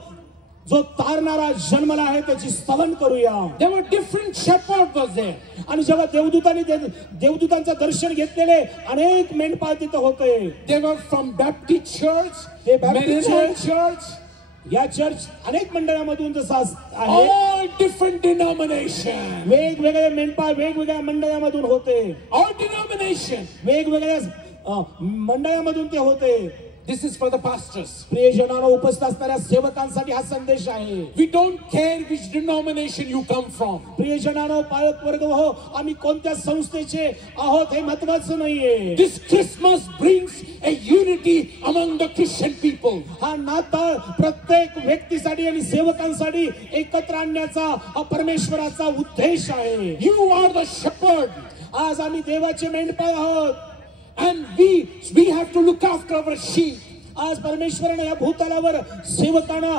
जो तारणारा जन्मला आहे त्याची स्तवन करूया. There were different shepherds was there. आणि जेव्हा देवदूतांचं दर्शन घेतलेले अनेक मेंढपाळ तिथं होते. They were from Baptist church, ते बॅप्टिस्ट Mennonite church, या चर्च अनेक मंडळामधून जसं आहे, all different denomination. वेगवेगळे मेंढपाळ वेगवेगळ्या मंडळामधून होते. All denomination. वेगवेगळ्या मंडळामधून ते होते. This is for the pastors. प्रियजनांनो उपस्थित असणाऱ्या सेवकांसाठी हा संदेश आहे. We don't care which denomination you come from. प्रियजनांनो पालक वर्ग हो, आम्ही कोणत्या संस्थेचे आहोत हे महत्त्वाचं नाहीये. This Christmas brings a unity among the Christian people. हा नाताळ प्रत्येक व्यक्तीसाठी आणि सेवकांसाठी एकत्र आणण्याचा हा परमेश्वराचा उद्देश आहे. You are the shepherd. आज आम्ही देवाचे मेंढपाळ आहोत. And we have to look after our sheep. आज परमेश्वराने या भूतलावर सेवकांना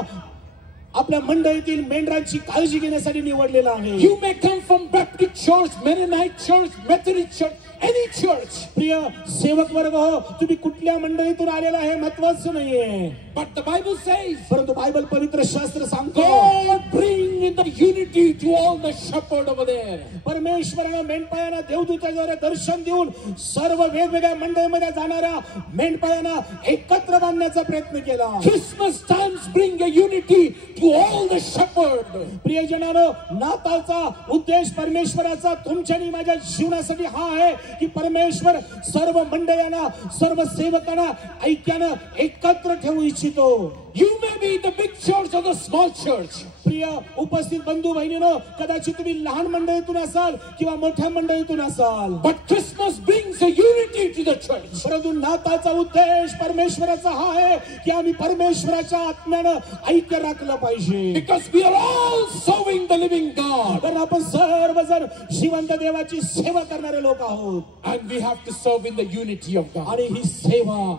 आपल्या मंडळीतील मेंढरांची काळजी घेण्यासाठी निवडलेला आहे. You may come from Baptist church, Mennonite church, Methodist church, any church. प्रिय सेवक वर्ग हो, तुम्ही कुठल्या मंडळीतून आलेला आहे महत्त्वाचं नाहीये. But the Bible says, परंतु बायबल पवित्र शास्त्र सांगतो, God bring in the unity to all the shepherd over there. परमेश्वराने मेंढपाळांना देवदूताद्वारे दर्शन देऊन सर्व वेगवेगळ्या मंडळीमध्ये जाणाऱ्या मेंढपाळांना एकत्र बांधण्याचा प्रयत्न केला. Christmas times bring a unity to all the shepherd. प्रियजनांनो नाताळचा उद्देश परमेश्वराचा तुमच्या आणि माझ्या जीवनासाठी हा आहे की परमेश्वर सर्व मंडळांना सर्व सेवकांना ऐक्यानं एकत्र ठेवू इच्छितो. You may be the big church or the small church. प्रिय उपस्थित बंधू बहिणींनो, कदाचित तुम्ही लहान मंडळीतून असाल किंवा मोठ्या मंडळीतून असाल. But Christmas brings a unity to the church. परंतु नाताळचा उद्देश परमेश्वराचा हा आहे की आम्ही परमेश्वराच्या आत्म्यानं ऐक्य राखलं पाहिजे. Because we are all serving the living God. कारण आपण सर्वजण जिवंत देवाची सेवा करणारे लोक आहोत. And we have to serve in the unity of God. आणि ही सेवा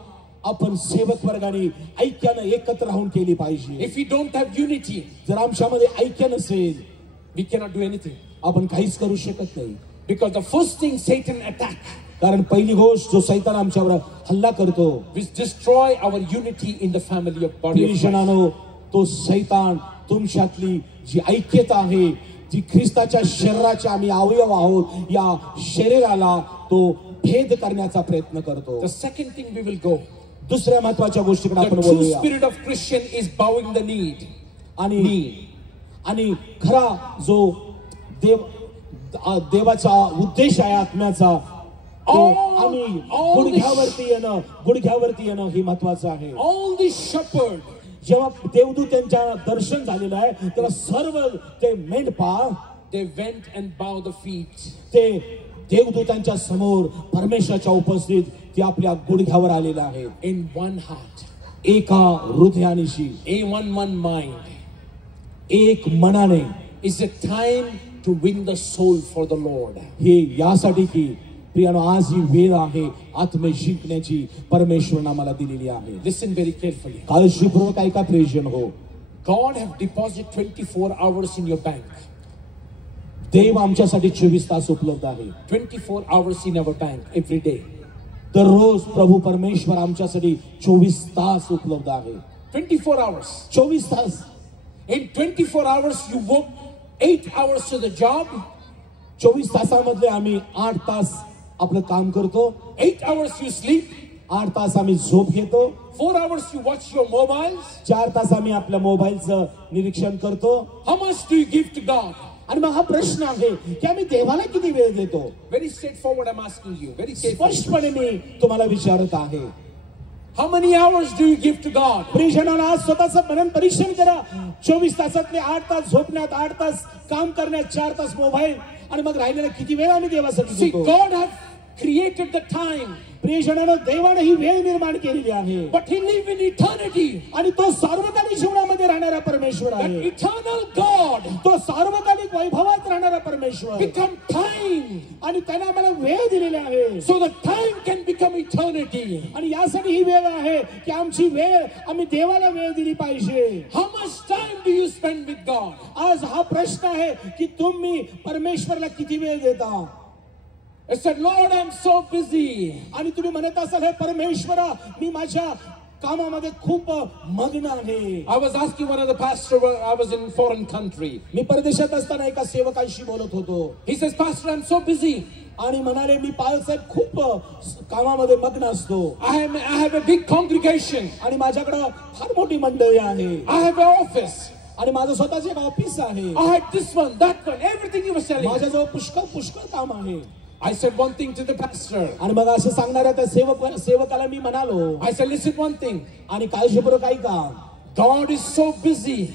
आपण सेवक वर्गाने ऐक्यानं एकत्र राहून केली पाहिजे. If we don't have unity, जर आमच्यामध्ये ऐक्य नसेल we cannot do anything. आपण काहीच करू शकत नाही. Because the first thing Satan attacks, कारण पहिली गोष्ट जो सैतान आमच्यावर हल्ला करतो, which destroy our unity in the family of body of Christ. प्रियजनांनो, तो सैतान तुमच्यातली जी ऐक्यता आहे, जी ख्रिस्ताच्या शरीराच्या आम्ही अवयव आहोत, या शरीराला तो भेद करण्याचा प्रयत्न करतो. The second thing we will go. दुसऱ्या महत्त्वाच्या गोष्टीकडे आपण The true बोलूया. spirit of Christian is bowing the knee. आणि खरा जो देवाचा उद्देश आहे आत्म्याचा, तो आम्ही गुडघ्यावरती येणं हे महत्त्वाचं आहे. All these shepherds, जेव्हा देवदूत त्यांच्या दर्शन झालेलं आहे तेव्हा सर्व ते मेंढपाळ they went and bowed the feet. ते देवदूतांच्या समोर परमेश्वराच्या उपस्थित ते आपल्या गुडघ्यावर आलेले आहेत. In one heart, एका हृदयानिशी, in one mind. एक मनाने. It's a time to win the soul for the Lord. हे यासाठी की प्रियानो आज ही वेळ आहे आत्मे जिंकण्याची परमेश्वराने आम्हाला दिलेली आहे. Listen very carefully. काळजीपूर्वक ऐका प्रियजन हो. God have deposited 24 hours in your bank. देव आमच्यासाठी 24 तास उपलब्ध आहे. 24 hours in our bank every day. दररोज प्रभू परमेश्वर आमच्यासाठी 24 तास उपलब्ध आहे. 24 hours. 24 तास. In 24 hours you work 8 hours to the job. 24 तासांमधले आम्ही 8 तास आपलं काम करतो. 8 hours you sleep. 8 तास आम्ही झोप घेतो. 4 hours you watch your mobiles. 4 तास आम्ही आपल्या मोबाईलचं निरीक्षण करतो. How much do you give to God? आणि मग हा प्रश्न आहे की आम्ही देवाला किती वेळ देतो. Very straightforward I'm asking you. Very carefully. स्पष्टपणे मी तुम्हाला विचारत आहे. How many hours do you give to God? प्रियजनांनो आज स्वतःचं मनन परीक्षण करा. 24 तासातले 8 तास झोपण्यात, 8 तास काम करण्यात, 4 तास मोबाईल आणि मग राहिलेला किती वेळ आम्ही देवासाठी See, देतो. God have created the time. प्रियजनांनो देवाने ही वेळ निर्माण केलेली आहे. But He live in eternity. आणि तो सार्वकालिक जीवनामध्ये राहणारा परमेश्वर That आहे. eternal God तो सार्वकालिक वैभवात राहणारा परमेश्वर become time. आणि त्याने आम्हाला वेळ दिलेली आहे. So the time can become eternity. आणि यासाठी ही वेळ आहे की आमची वेळ आम्ही देवाला वेळ दिली पाहिजे. How much time do you spend with God? आज हा प्रश्न आहे की तुम्ही परमेश्वरला किती वेळ देता. I said, Lord, I'm so busy. आणि तुम्ही म्हणत असाल हे परमेश्वरा मी माझ्या कामामध्ये खूप मग्न आहे. I was asking one of the pastors, I was in foreign country. मी परदेशात असताना एका सेवकांशी बोलत होतो. He says, Pastor, I'm so busy. आणि म्हणाले मी पालसाहेब खूप कामामध्ये मग्न असतो. I have a big congregation. आणि माझ्याकडे फार मोठी मंडळी आहे. I have an office. आणि माझं स्वतःचे एक ऑफिस आहे. I had this one, that one, everything he was telling. माझ्याजवळ पुष्कळ काम आहे. I said one thing to the pastor. आणि मग असं सांगणाऱ्या त्या सेवकाला मी म्हणालो. I said, listen one thing. आणि काळजीपूर्वक ऐका. God is so busy.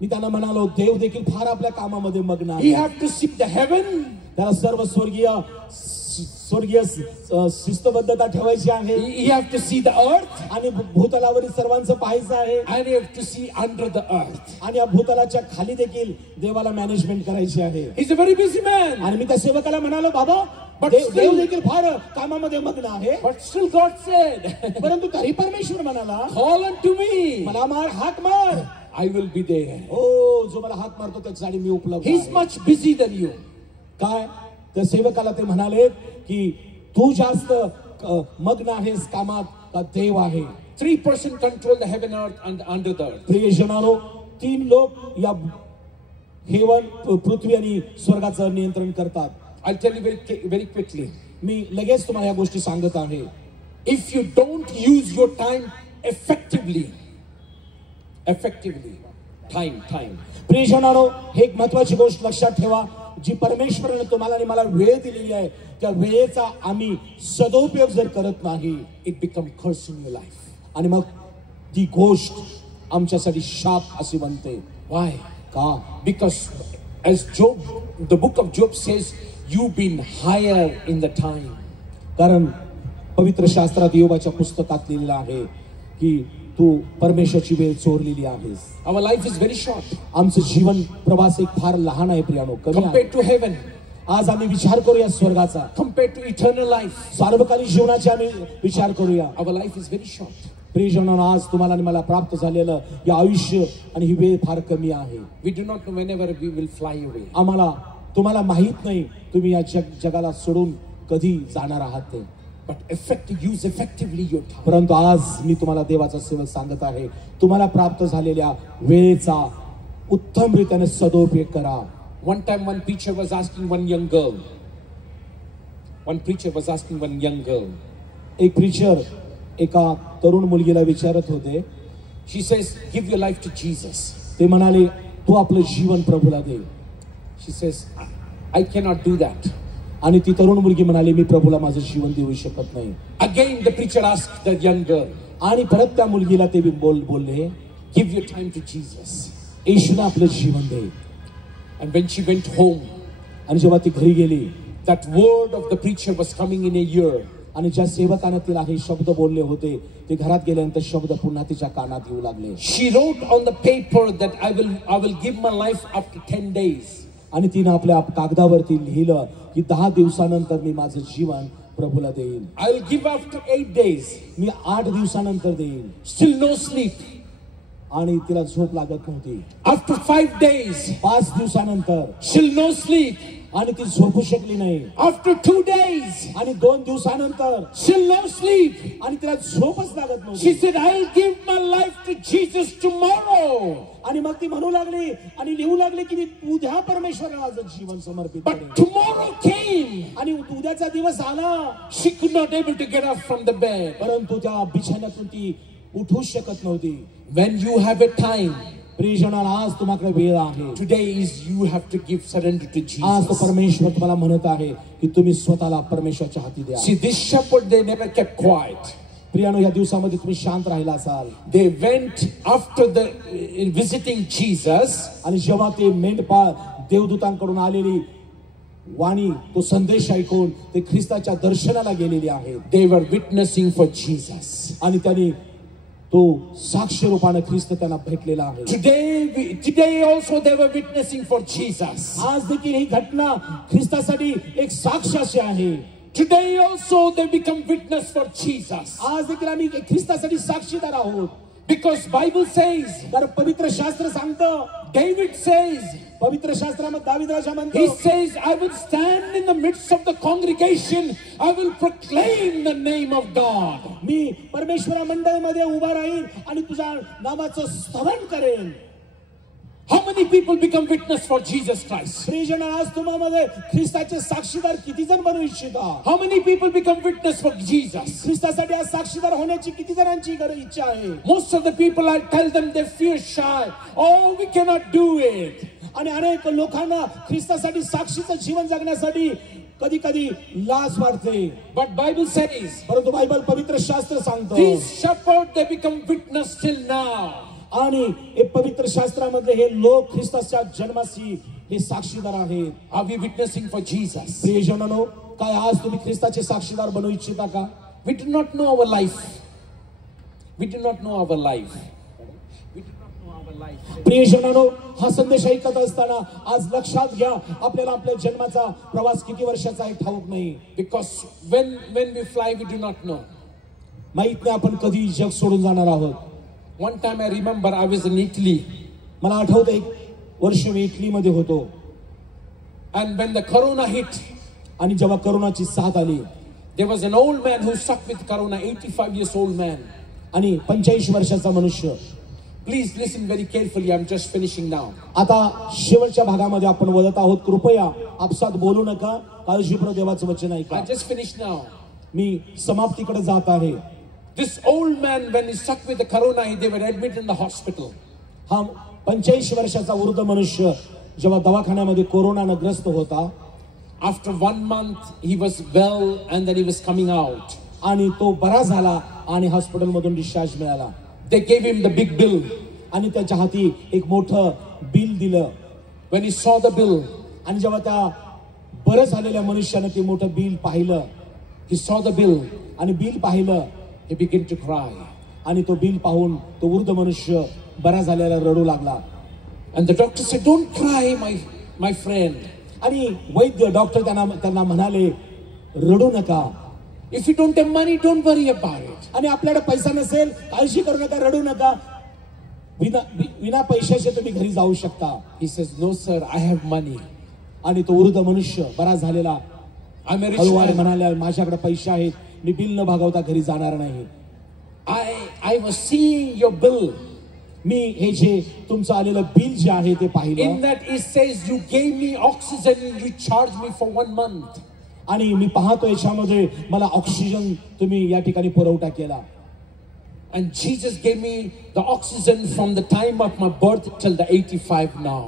मी त्यांना म्हणालो देव देखील फार आपल्या कामामध्ये मग्न आहे. He have to see the heaven. त्याला सर्व स्वर्गीय शिस्तबद्धता ठेवायची आहे. He have to see the earth. आणि भूतलावरील सर्वांचं पाहायचं आहे. And he have to see under the earth. आणि या भूतलाच्या खाली देखील देवाला मॅनेजमेंट करायची आहे. He's a very busy man. आणि मी त्या सेवकाला म्हणालो बाबा देव देखील फार कामामध्ये मग्न आहे. But still God said, परंतु तरी परमेश्वर म्हणाला call unto me. मला मार हाक मार. I will be there. हो जो मला हाक मारतो त्याच्यासाठी मी उपलब्ध आहे. He's much busy than you. काय त्या सेवकाला ते म्हणाले की तू जास्त मग्न आहेस कामात का देव आहे. 3 person control the heaven, earth and under the earth. प्रियजनांनो 3 लोक या हेवन पृथ्वी आणि स्वर्गाचं नियंत्रण करतात. I'll tell you very quickly. मी लगेच तुम्हाला या गोष्टी सांगत आहे. If you don't use your time effectively, time. प्रियजनांनो हे एक महत्त्वाची गोष्ट लक्षात ठेवा. जी परमेश्वराने तुम्हाला आणि मला वेळ दिलेली आहे त्या वेळेचा आम्ही सदुपयोग जर करत नाही, it become curse in your life. आणि मग ती गोष्ट आमच्यासाठी शाप अशी बनते. Why? का? Because as Job, the book of Job says, you've been higher in the time. कारण पवित्र शास्त्रात योबाच्या पुस्तकात लिहिलेलं आहे की तू परमेश्वराची वेळ चोरलेली आहेस. Our life is very short. आमचं जीवन प्रवास एक फार लहान आहे प्रियानो, कमी आहे. Compared to heaven. आज आम्ही विचार करूया स्वर्गाचा. Compared to eternal life. सार्वकालिक जीवनाचा आम्ही विचार करूया. Our life is very short. प्रियजनांनो आज तुम्हाला आणि मला प्राप्त झालेलं हे आयुष्य आणि ही वेळ फार कमी आहे. We do not know whenever we will fly away. आम्हाला तुम्हाला माहित नाही तुम्ही या जगाला सोडून कधी जाणार आहात ते. But use effectively your time. परंतु आज मी तुम्हाला देवाचा सेवक सांगत आहे तुम्हाला प्राप्त झालेल्या वेळेचा उत्तम रीतीने सदुपयोग करा. One time one preacher was asking one young girl. एक प्रीचर एका तरुण मुलगीला विचारत होते. She says, give your life to Jesus. ते म्हणाले तू आपलं जीवन प्रभूला दे. She says, I cannot do that. आणि ती तरुण मुलगी म्हणाली मी प्रभूला माझं जीवन देऊ शकत नाही. Again the preacher asked the young girl. आणि परत त्या मुलगीला ते बोलले give your time to Jesus. येशूला आपलं जीवन दे. And when she went home, आणि जेव्हा ती घरी गेली, that word of the preacher was coming in her ear. आणि ज्या सेवकाने तिला हे शब्द बोलले होते ते घरात गेल्यानंतर शब्द पुन्हा तिच्या कानात येऊ लागले. She wrote on the paper that I will give my life after 10 days. आणि तिने आपल्या कागदावरती लिहिलं की 10 दिवसानंतर मी माझं जीवन प्रभूला देईन. I will give after 8 days. मी 8 दिवसानंतर देईन. Still no sleep. आणि तिला झोप लागत नव्हती. After 5 days. 5 दिवसानंतर Still no sleep. आणि ती झोपू शकली नाही. After 2 days. आणि 2 दिवसानंतर Still no sleep. आणि तिला झोपच लागत नव्हती. She said, I'll give my life to Jesus tomorrow. आणि मग ती म्हणू लागली आणि लिहू लागली की मी उद्या परमेश्वराला माझं जीवन समर्पित करेन. But tomorrow came. आणि उद्याचा दिवस आला. She could not able to get up from the bed. परंतु त्या बिछाण्यातून ती उठू शकत नव्हती. When you have a time, प्रियजनाला आज तुम्हाकडे वेळ आहे. today is you have to give surrender to आज तो Jesus. परमेश्वर तुम्हाला म्हणत आहे की तुम्ही स्वतःला परमेश्वराच्या हाती द्या. See, this shepherd, they never kept quiet. प्रियानो, या दिवसामध्ये तुम्ही शांत राहिला असाल. They went after the visiting Jesus. आणि जेव्हा ते मेंढपाळ देवदूतांकडून आलेली वाणी तो संदेश ऐकून ते ख्रिस्ताच्या दर्शनाला गेलेले आहेत. They were witnessing for Jesus. आणि त्यांनी तो साक्ष रूपाने ख्रिस्त त्यांना भेटलेला आहे. Today also they were witnessing for Jesus. आज देखील ही घटना ख्रिस्तासाठी एक साक्ष अशी आहे. Today also they become witness for Jesus. आज देखील आम्ही ख्रिस्तासाठी साक्षीदार आहोत. Because Bible says, तर पवित्र शास्त्र सांगतं, David says, पवित्र शास्त्रामध्ये दावीद राजा म्हणतो, he says, I will stand in the midst of the congregation. I will proclaim the name of God. मी परमेश्वरा मंडळीमध्ये उभा राहीन आणि तुझ्या नामाचं स्तवन करेन. How many people become witness for Jesus Christ? प्रियजन, आज तुम्हामध्ये ख्रिस्ताचे साक्षीदार किती जण बनू इच्छिता? How many people become witness for Jesus? ख्रिस्तासाठी आज साक्षीदार होण्याची किती जणांची इच्छा आहे? Most of the people, I tell them, they feel shy. Oh, we cannot do it. आणि अनेक लोकांना ख्रिस्तासाठी साक्षीचं जीवन जगण्यासाठी कधी कधी लाज वाटते. But Bible says, परंतु बायबल पवित्र शास्त्र सांगतो, these shepherds, they become witness till now. आणि हे पवित्र शास्त्रामधले हे लोक ख्रिस्ताच्या जन्माशी हे साक्षीदार आहेत. Are we witnessing for Jesus? प्रियजनांनो, काय आज तुम्ही ख्रिस्ताचे साक्षीदार बनू इच्छिता का? We do not know our life. We do not know our life. We do not know our life. प्रियजनांनो, हा संदेश ऐकत असताना आज लक्षात घ्या, आपल्याला आपल्या जन्माचा प्रवास किती वर्षाचा आहे ठाऊक नाही. Because when we fly, we do not know. माहित नाही आपण कधी जग सोडून जाणार आहोत. One time I remember I was in Italy. मला आठवतं एक वर्ष मी इटलीमध्ये होतो. And when the corona hit, आणि जेव्हा करोनाची साथ आली, there was an old man who stuck with corona, 85 years old man. आणि 85 वर्षाचा मनुष्य. Please listen very carefully. I'm just finishing now. आता शेवटच्या भागामध्ये आपण वळत आहोत. कृपया आपसात बोलू नका. काळजीपूर्वक देवाचं वचन ऐका. I just finished now. मी समाप्तीकडे जात आहे. This old man, when he stuck with the corona, they were admitted in the hospital. हा 85 वर्षाचा वृद्ध मनुष्य जेव्हा दवाखान्यामध्ये कोरोनाने ग्रस्त होता, after 1 month he was well and then he was coming out. आणि तो बरा झाला आणि हॉस्पिटलमधून डिस्चार्ज मिळाला. They gave him the big bill. आणि त्याच्या हाती एक मोठं बिल दिलं. When he saw the bill, आणि जेव्हा त्या बरं झालेल्या मनुष्याने ते मोठं बिल पाहिलं, he saw the bill, आणि बिल पाहिलं, he began to cry. आणि तो बिल पाहून तो वृद्ध मनुष्य बरा झालेला रडू लागला. And the doctor said, don't cry, my friend. आणि वैद्य डॉक्टर त्यांना म्हणाले, रडू नका. If you don't have money, don't worry about it. आणि आपल्याकडे पैसा नसेल, काळजी करू नका, रडू नका. विना पैशाचे तुम्ही घरी जाऊ शकता. He says, no sir, I have money. आणि तो वृद्ध मनुष्य बरा झालेला I'm a rich हळूवार man. म्हणाले, माझ्याकडे पैसे आहेत, मी बिल न भागवता घरी जाणार नाही. I was seeing your bill. मी हे जे तुमचं आलेलं बिल जे आहे ते पाहिलं. In that it says you gave me oxygen and you charged me for 1 month. आणि मी पाहतो याच्यामध्ये मला ऑक्सिजन तुम्ही या ठिकाणी पुरवठा केला. And Jesus gave me the oxygen from the time of my birth till the 85 now.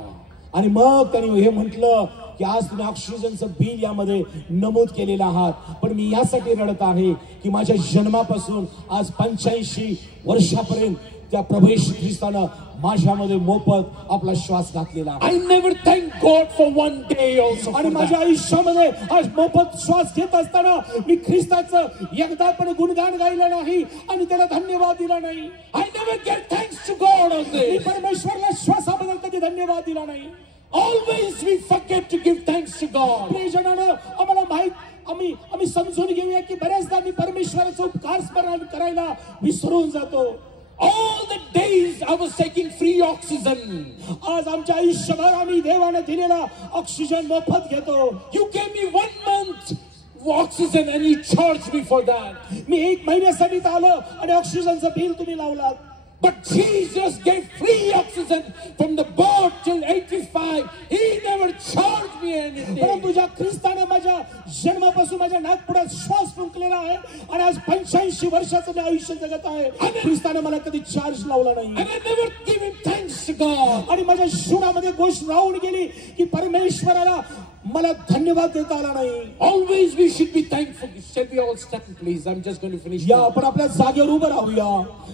आणि मग त्यांनी हे म्हटलं की आज तुम्ही ऑक्सिजनचं बिल यामध्ये नमूद केलेलं आहात, पण मी यासाठी रडत आहे की माझ्या जन्मापासून आज 85 वर्षापर्यंत त्या प्रभू येशू ख्रिस्तानं माझ्यामध्ये मोफत आपला श्वास घातलेला आहे. I never thank God for one day also. आणि माझ्या आयुष्यामध्ये आज मोफत श्वास घेत असताना मी ख्रिस्ताचं एकदा पण गुणगान गायलं नाही आणि त्याला धन्यवाद दिला नाही. I never give thanks to God on me this. परमेश्वराला श्वासाबद्दल कधी धन्यवाद दिला नाही. Always we forget to give thanks to God. प्रियजनांनो, आम्हाला माहित आम्ही समजून घेऊया की बऱ्याचदा मी परमेश्वराचा उपकार स्मरण करायला विसरून जातो. All the days I was taking free oxygen. आज आमच्या आयुष्यभर आम्ही देवाने दिलेला ऑक्सिजन मोफत घेतो. You gave me 1 month oxygen and you charged me for that. मी 1 महिन्यासाठी आलो आणि ऑक्सिजनचं बिल तुम्ही लावलात. But Jesus gave free oxygen from the birth till 85. He never charged me anything. परंतु ज्या ख्रिस्ताने माझ्या जन्मापासून माझ्या नागपुरात श्वास फुंकलेला आहे आणि आज 85 वर्षाचं मी आयुष्य जगत आहे, ख्रिस्ताने मला कधी चार्ज लावला नाही. And I never give him thanks to God. आणि माझ्या जीवनामध्ये गोष्ट राहून गेली की परमेश्वराला मला धन्यवाद देता आला नाही. Always we should be thankful. Shall we all stand, please? I'm just going to finish. या आपण आपल्या जागेवर उभं राहूया.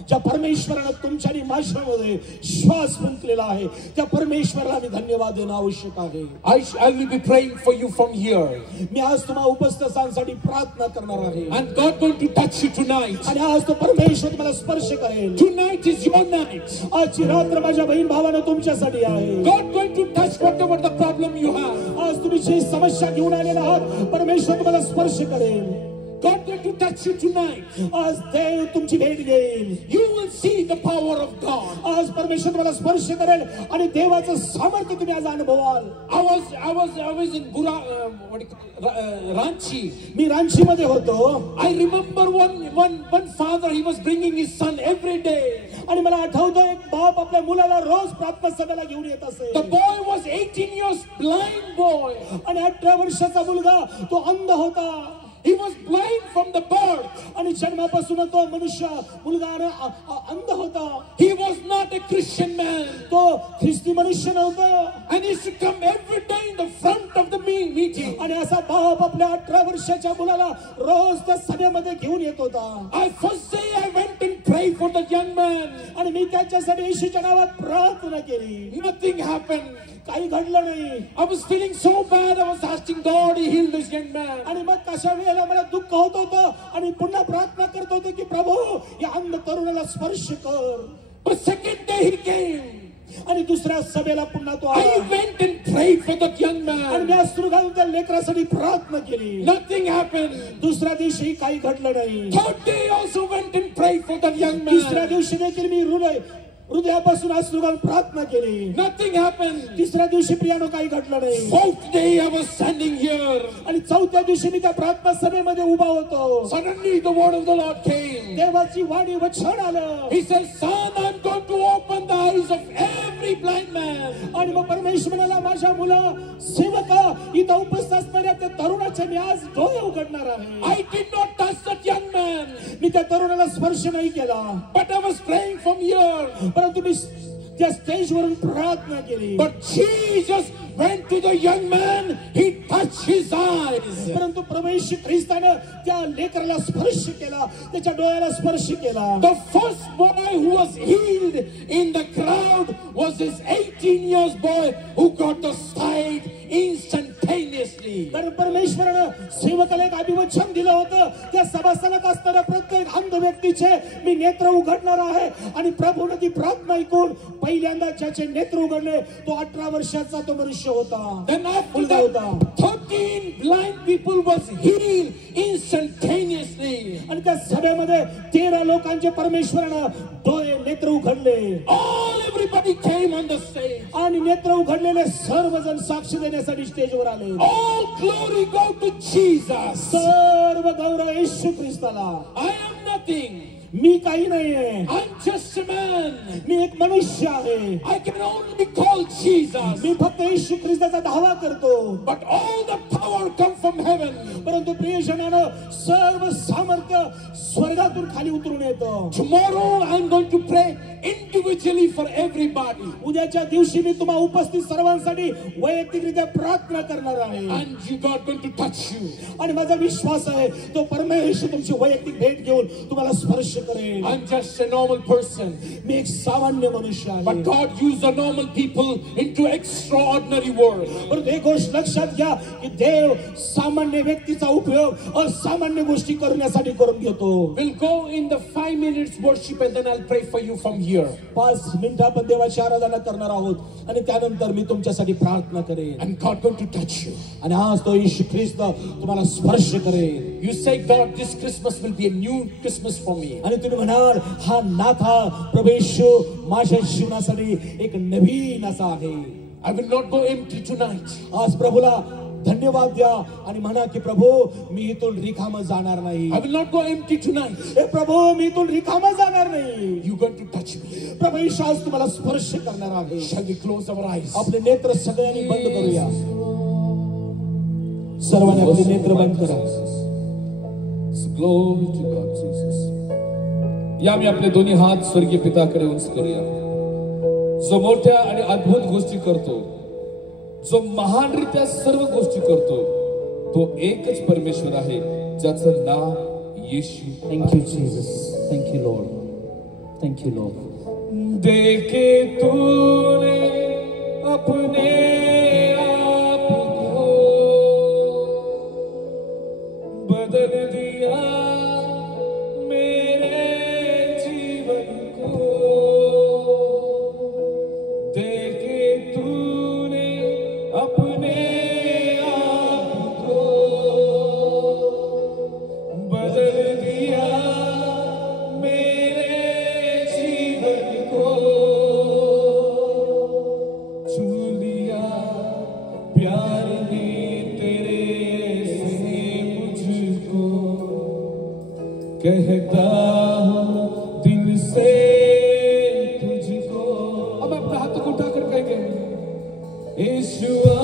ज्या परमेश्वराने तुमच्या आणि माझ्यामध्ये श्वास फुंकलेला आहे त्या परमेश्वराला मी धन्यवाद देणं आवश्यक आहे. I will be praying for you from here. मी आज तुम्हाला उपस्थितांसाठी प्रार्थना करणार आहे. And God going to touch you tonight. आणि आज तो परमेश्वर तुम्हाला स्पर्श करेल. Tonight is your night. आजची रात्र माझ्या बहीण भावानं तुमच्यासाठी आहे. God going to touch whatever the problem you have. आज तुम्ही जी समस्या घेऊन आलेला आहात परमेश्वर तुम्हाला स्पर्श करेल. God going to touch you tonight. आज देव तुमची भेट घेईल. You will see the power of God. आज परमेश्वर तुम्हाला स्पर्श करेल आणि देवाचं सामर्थ्य तुम्ही आज अनुभवाल. I was in Ranchi. मी रांची मध्ये होतो. I remember one father, he was bringing his son every day. आणि मला आठवतं एक बाप आपल्या मुलाला रोज प्रार्थना सभेला घेऊन येत असे. The boy was 18 years blind boy. आणि 18 वर्षाचा मुलगा तो अंध होता. He was blind from the birth. आणि जन्मापासून तो मुलगा अंध होता. He was not a Christian man. तो ख्रिस्ती मनुष्य नव्हता. And he used to come every day in the front of the meeting. आणि असा बाप आपल्या 18 वर्षाच्या मुलाला रोज त्या सभेमध्ये घेऊन येत होता. First day I went and prayed for the young man. आणि मी त्याच्यासाठी येशूच्या नावात प्रार्थना केली. Nothing happened. काही घडलं नाही. I was feeling so bad. I was asking God to heal this young man. आणि मग कशा वेळेला मला दुःख होत होतं आणि पुन्हा प्रार्थना करत होतो की प्रभू या अंध तरुणाला स्पर्श कर. But second day he came. आणि दुसऱ्या सभेला पुन्हा तो I आला. went and prayed for that young आणि मी man. अश्रू घालून त्या लेकरासाठी प्रार्थना केली. Nothing happened. दुसऱ्या दिवशी काही घडलं नाही. Third day I also went and prayed for that young तिसऱ्या man. दिवशी देखील मी हृदयापासून अश्रू घालून प्रार्थना केली. Nothing happened. तिसऱ्या दिवशी प्रियानो काही घडलं नाही. Fourth day I was standing here. आणि चौथ्या दिवशी मी त्या प्रार्थना सभेमध्ये उभा होतो. Suddenly the word of the Lord came. देवाची वाणी वचन आलं. He said, son, I'm going to open the eyes of every blind man. आणि मग परमेश्वर म्हणाला माझ्या मुला सेवका इथं उपस्थित असणाऱ्या त्या तरुणाचे मी आज डोळे उघडणार आहे. I did not touch that young man. मी त्या तरुणाला स्पर्श नाही केला. But I was praying from here. परंतु मी त्या स्टेजवरून प्रार्थना केली. But Jesus went to the young man. He touched his eyes. परंतु प्रभू ख्रिस्ताने त्या लेकराला स्पर्श केला. त्याच्या डोळ्याला स्पर्श केला. The first boy who was healed in the crowd was this 18 years boy who got the sight instantaneously. कारण परमेश्वरानं सेवकाला एक अभिवचन दिलं होतं. त्या सभास्थानात असणाऱ्या प्रत्येक अंध व्यक्तीचे मी नेत्र उघडणार आहे. आणि प्रभूने ती प्रार्थना ऐकून पहिल्यांदा ज्याचे नेत्र उघडले तो 18 वर्षाचा तो मनुष्य होता. Then after मुलगा that, होता. 13 blind people was healed instantaneously. आणि त्या सभेमध्ये 13 लोकांचे परमेश्वरानं डोळे नेत्र उघडले. Everybody came on the stage. आणि नेत्र उघडलेले सर्वजण साक्ष देण्यासाठी स्टेजवर आले. All glory go to Jesus. सर्व गौरव येशू ख्रिस्ताला. I am nothing. मी काही नाहीये. I'm just a man. मी एक मनुष्य आहे. I can only be called Jesus. मी फक्त येशू ख्रिस्ताचा धावा करतो. But all the power come from heaven. परंतु प्रियजनानं सर्व सामर्थ्य स्वर्गातून खाली उतरून येतं. Tomorrow I'm going to pray into individually for everybody. उद्याच्या दिवशी मी तुम्हा उपस्थित सर्वांसाठी वैयक्तिकरित्या प्रार्थना करणार आहे. And God going to touch you. आणि माझा विश्वास आहे तो परमेश्वर तुमची वैयक्तिक भेट घेऊन तुम्हाला स्पर्श करेल. I'm just a normal person. मी एक सामान्य मनुष्य आहे. But God used the normal people into extraordinary world. परंतु एक गोष्ट लक्षात घ्या की देव सामान्य व्यक्तीचा उपयोग असामान्य गोष्टी करण्यासाठी करून घेतो. We'll go in the 5 minutes worship and then I'll pray for you from here. 5 मिनिटं आपण देवाची आराधना करणार आहोत आणि त्यानंतर मी तुमच्यासाठी प्रार्थना करेन. And God going to touch you. आणि आज तो येशू ख्रिस्त तुम्हाला स्पर्श करेल. You say, God, this Christmas will be a new Christmas for me. आणि तुम्ही म्हणाल हा नाथा प्रभू येशू माझ्या जीवनासाठी एक नवीन असा आहे. I will not go empty tonight. आज प्रभूला धन्यवाद द्या आणि म्हणा की प्रभू मी इथून रिकामा जाणार नाही. I will not go empty tonight. हे प्रभू मी इथून रिकामा जाणार नाही. You going to touch me. प्रभू येशू आज तुम्हाला स्पर्श करणार आहे. Shall we close our eyes? आपले नेत्र सगळ्यांनी बंद करूया. सर्वांनी आपले नेत्र बंद करा. Glory to God, Jesus. या मी आपले दोन्ही हात स्वर्गीय पिताकडे उंच करूया. जो मोठ्या आणि अद्भुत गोष्टी करतो, जो महानरित्या सर्व गोष्टी करतो, तो एकच परमेश्वर आहे ज्याचं नाव Yeshu. Thank you Jesus. Thank you Lord. Thank you Lord. देखे तूने अपने आप को बदल दिया मेरे जीवन को. देखे तूने अपने आप को बदल दिया मेरे जीवन को. छू लिया प्यार ने तेरे से मुझको. कहता हूँ दिल से तुझको. अब अपने हाथ को उठाकर कहेंगे यीशुआ.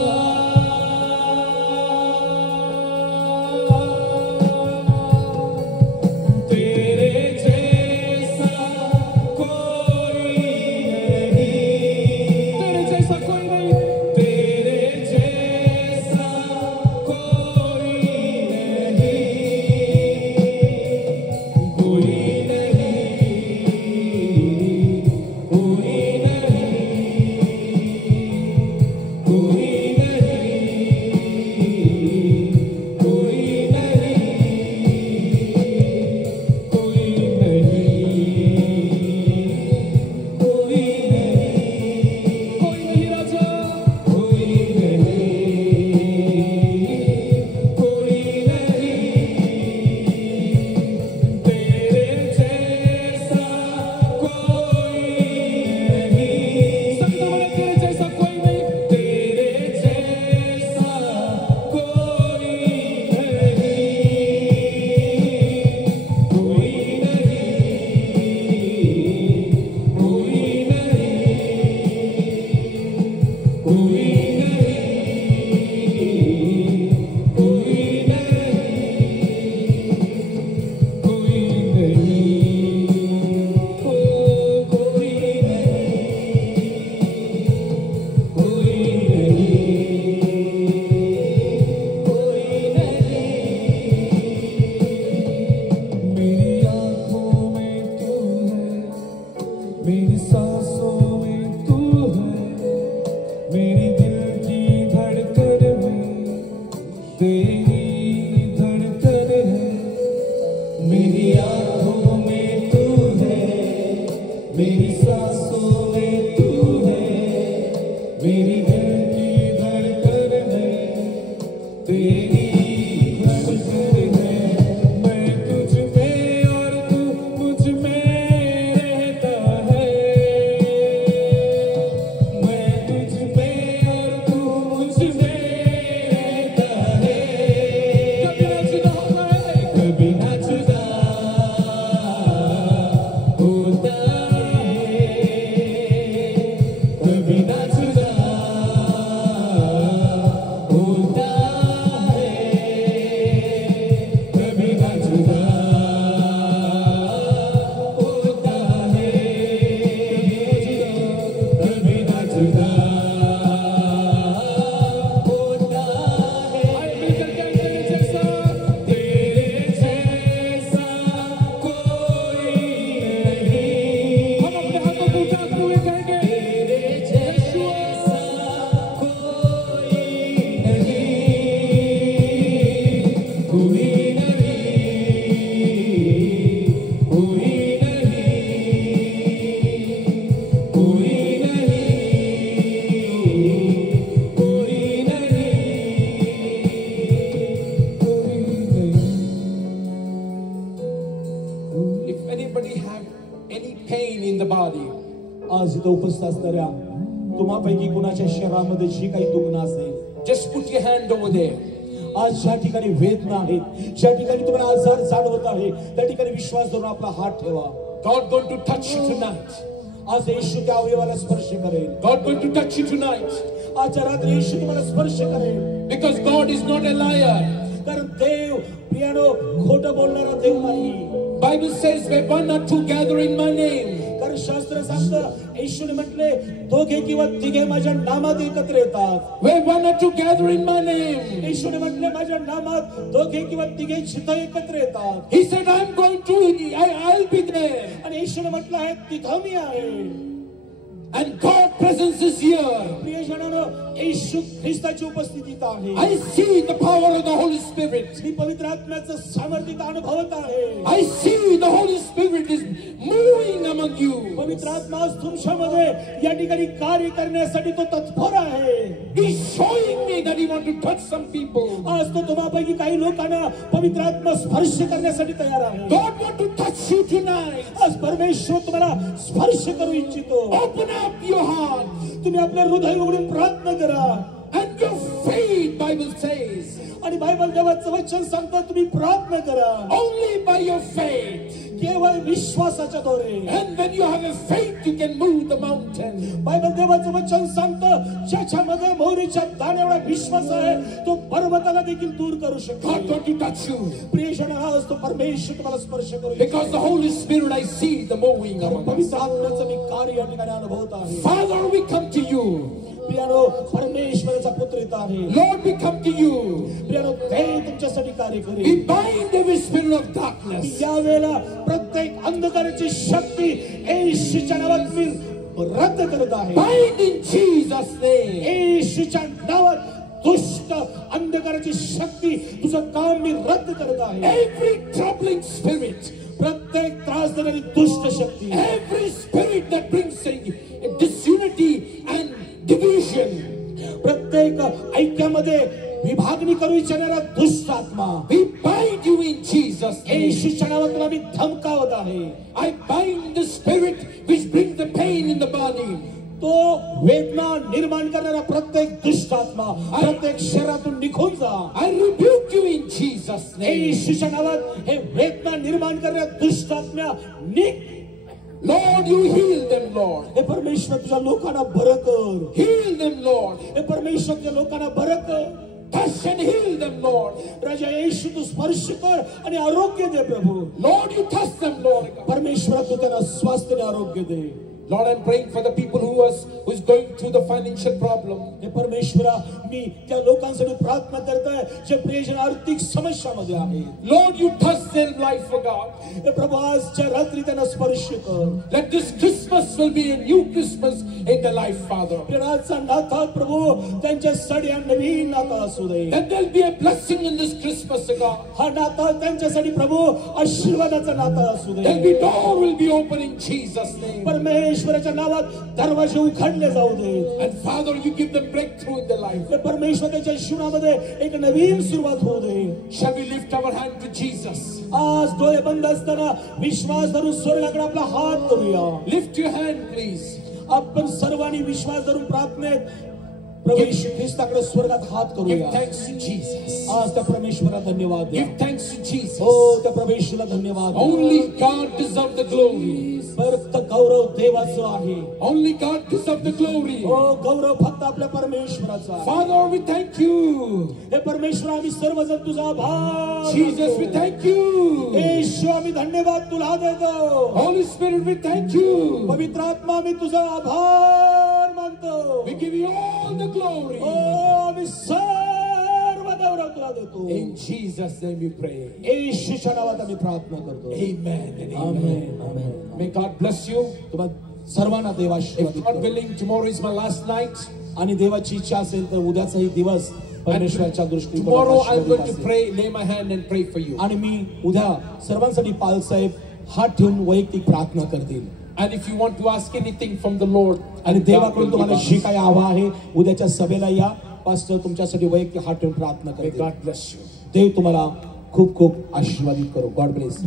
any pain in the body, आज इथं उपस्थित असणाऱ्या तुम्हापैकी कुणाच्या शरीरामध्ये जी काही दुखणं असेल, just put your hand over there. आज ज्या ठिकाणी वेदना आहेत, ज्या ठिकाणी तुम्हाला आजार जाणवत आहे, त्या ठिकाणी विश्वास धरून आपला हात ठेवा. God going to touch you tonight. आज येशू त्या अवयवाला स्पर्श करेल. God going to touch you tonight. आजच्या रात्री येशू तुम्हाला स्पर्श करेल. Because God is not a liar. कारण देव प्रियानो खोटं बोलणारा देव नाही. Bible says where one or two gather in my name. कारण शास्त्र सांगतं, येशूने म्हटले दोघे किंवा तिघे माझ्या नामात एकत्र येतात. Where one or two gather in my name. येशूने म्हटले माझ्या नामात दोघे किंवा तिघे जिथं एकत्र येतात. He said, I'm going to, I'll be there. आणि येशूने म्हटलं आहे तिथं मी आहे. And God's presence is here. प्रियजनांनो, येशू ख्रिस्ताची उपस्थिती इथं आहे. I see the power of the Holy Spirit. मी पवित्र आत्म्याचं सामर्थ्य इथं अनुभवत आहे. I see the Holy Spirit is moving among you. पवित्र आत्मा आज तुमच्यामध्ये या ठिकाणी कार्य करण्यासाठी तो तत्पर आहे. He's showing me that he wants to touch some people. आज तो तुम्हापैकी काही लोकांना पवित्र आत्मा स्पर्श करण्यासाठी तयार आहे. God wants to touch you tonight. आज परमेश्वर तुम्हाला स्पर्श करू इच्छितो. Open up your heart. तुम्ही आपले हृदय उघडून प्रार्थना करा. And your faith, Bible says. आणि बायबल देवाचं वचन सांगतं तुम्ही प्रार्थना करा. Only by your faith. केवळ विश्वासाच्या द्वारे. And when you have a faith, you can move the mountain. Bible देवाचं वचन सांगतं ज्याच्यामध्ये मोहरीच्या दाण्याएवढा विश्वास आहे तो पर्वताला देखील दूर करू शकतो. God wants to touch you. प्रियजन आज तो परमेश्वर तुम्हाला स्पर्श करू. Because the Holy Spirit, I see the moving among us. पवित्र आत्म्याचं मी कार्य या ठिकाणी अनुभवत आहे. Father, we come to you. प्रियानो, परमेश्वराचा पुत्र इथं आहे. Lord, we come to you. प्रियानो, देव तुमच्यासाठी कार्य We करेल. bind every spirit of darkness. या वेळेला प्रत्येक अंधकाराची शक्ती येशूच्या नावात मी रद्द करत आहे. Bind in Jesus' name. येशूच्या नावात दुष्ट अंधकाराची शक्ती तुझं काम मी रद्द करत आहे. Every troubling spirit. प्रत्येक त्रास देणारी दुष्ट शक्ती. Every spirit that brings disunity and division. प्रत्येक ऐक्यामध्ये विभागणी करू इच्छिणारा दुष्ट आत्मा. We bind you in Jesus' name. येशूच्या नावात तुला मी धमकावत आहे. I bind the spirit which brings the pain in the body. तो वेदना निर्माण करणारा प्रत्येक दुष्ट आत्मा प्रत्येक शरीरातून निघून जा. I rebuke you in Jesus' name. येशूच्या नावात हे वेदना निर्माण करणाऱ्या दुष्ट आत्म्या निघ. Lord, you heal them, Lord. हे परमेश्वर तुझ्या लोकांना बरं कर. Heal them, Lord. हे परमेश्वर तुझ्या लोकांना बरं कर. Touch and heal them, Lord. राजा येशू तू स्पर्श कर आणि आरोग्य दे प्रभू. Lord, you touch them, Lord. परमेश्वर तू त्यांना स्वास्थ्य आणि आरोग्य दे. Lord, I'm praying for the people who is going through the financial problem. हे परमेश्वरा मी त्या लोकांसाठी प्रार्थना करतोय जे प्रियजन आर्थिक समस्यामध्ये आहेत. Lord, you touch their life, for God. हे प्रभू आजच्या रात्री त्यांना स्पर्श कर. Let this Christmas will be a new Christmas in their life, Father. आजचा नाताळ प्रभू त्यांच्यासाठी नवीन नाताळ असू दे. That there'll be a blessing in this Christmas, God. हा नाताळ त्यांच्यासाठी प्रभू आशीर्वादाचा नाताळ असू दे. There'll be door will be open in Jesus' name. परमेश्वराच्या नावात दरवाजे उघडले जाऊ दे. And Father, you give them breakthrough in their life. परमेश्वर त्यांच्या जीवनामध्ये एक नवीन सुरुवात होऊ दे. Shall we lift our hand to Jesus? आज डोळे बंद असताना विश्वास धरून स्वर्गाकडे आपला हात करूया. Lift your hand, please. आपण सर्वांनी विश्वास धरून प्रार्थनेत प्रभू येशू ख्रिस्ताकडे स्वर्गात हात Give करूया. thanks to Jesus. आज त्या परमेश्वराला धन्यवाद द्या. Give thanks to Jesus. हो त्या परमेश्वराला धन्यवाद द्या. Only God deserves the glory. फक्त गौरव देवाचं आहे. Only God deserves the glory. हो गौरव फक्त आपल्या परमेश्वराचा आहे. Father, we thank you. हे परमेश्वर आम्ही सर्वजण तुझा आभार Jesus, we thank you. येशू आम्ही धन्यवाद तुला देतो. Holy Spirit, we thank you. पवित्र आत्मा आम्ही तुझा आभार मानतो. We give you all the glory. हो आम्ही सर्व गौरव तुला देतो. In Jesus' name we pray. येशूच्या नावात आम्ही प्रार्थना करतो. Amen and amen. Amen amen. May God bless you. तुम्हाला सर्वांना देव आशीर्वाद If God देतो. willing, tomorrow is my last night. आणि देवाची इच्छा असेल तर उद्याचाही दिवस परमेश्वराच्या दृष्टीने Tomorrow I'm going to pray, lay my hand and pray for you. आणि मी उद्या सर्वांसाठी पाल साहेब हात ठेवून वैयक्तिक प्रार्थना करतील. And if you want to ask anything from the Lord, आणि God देवाकडून will तुम्हाला give जे us. काही हवं आहे उद्याच्या सभेला या. पास्टर तुमच्यासाठी वैयक्तिक हात ठेवून प्रार्थना May करतील. God bless you. देव तुम्हाला खूप खूप आशीर्वादित करो. God bless.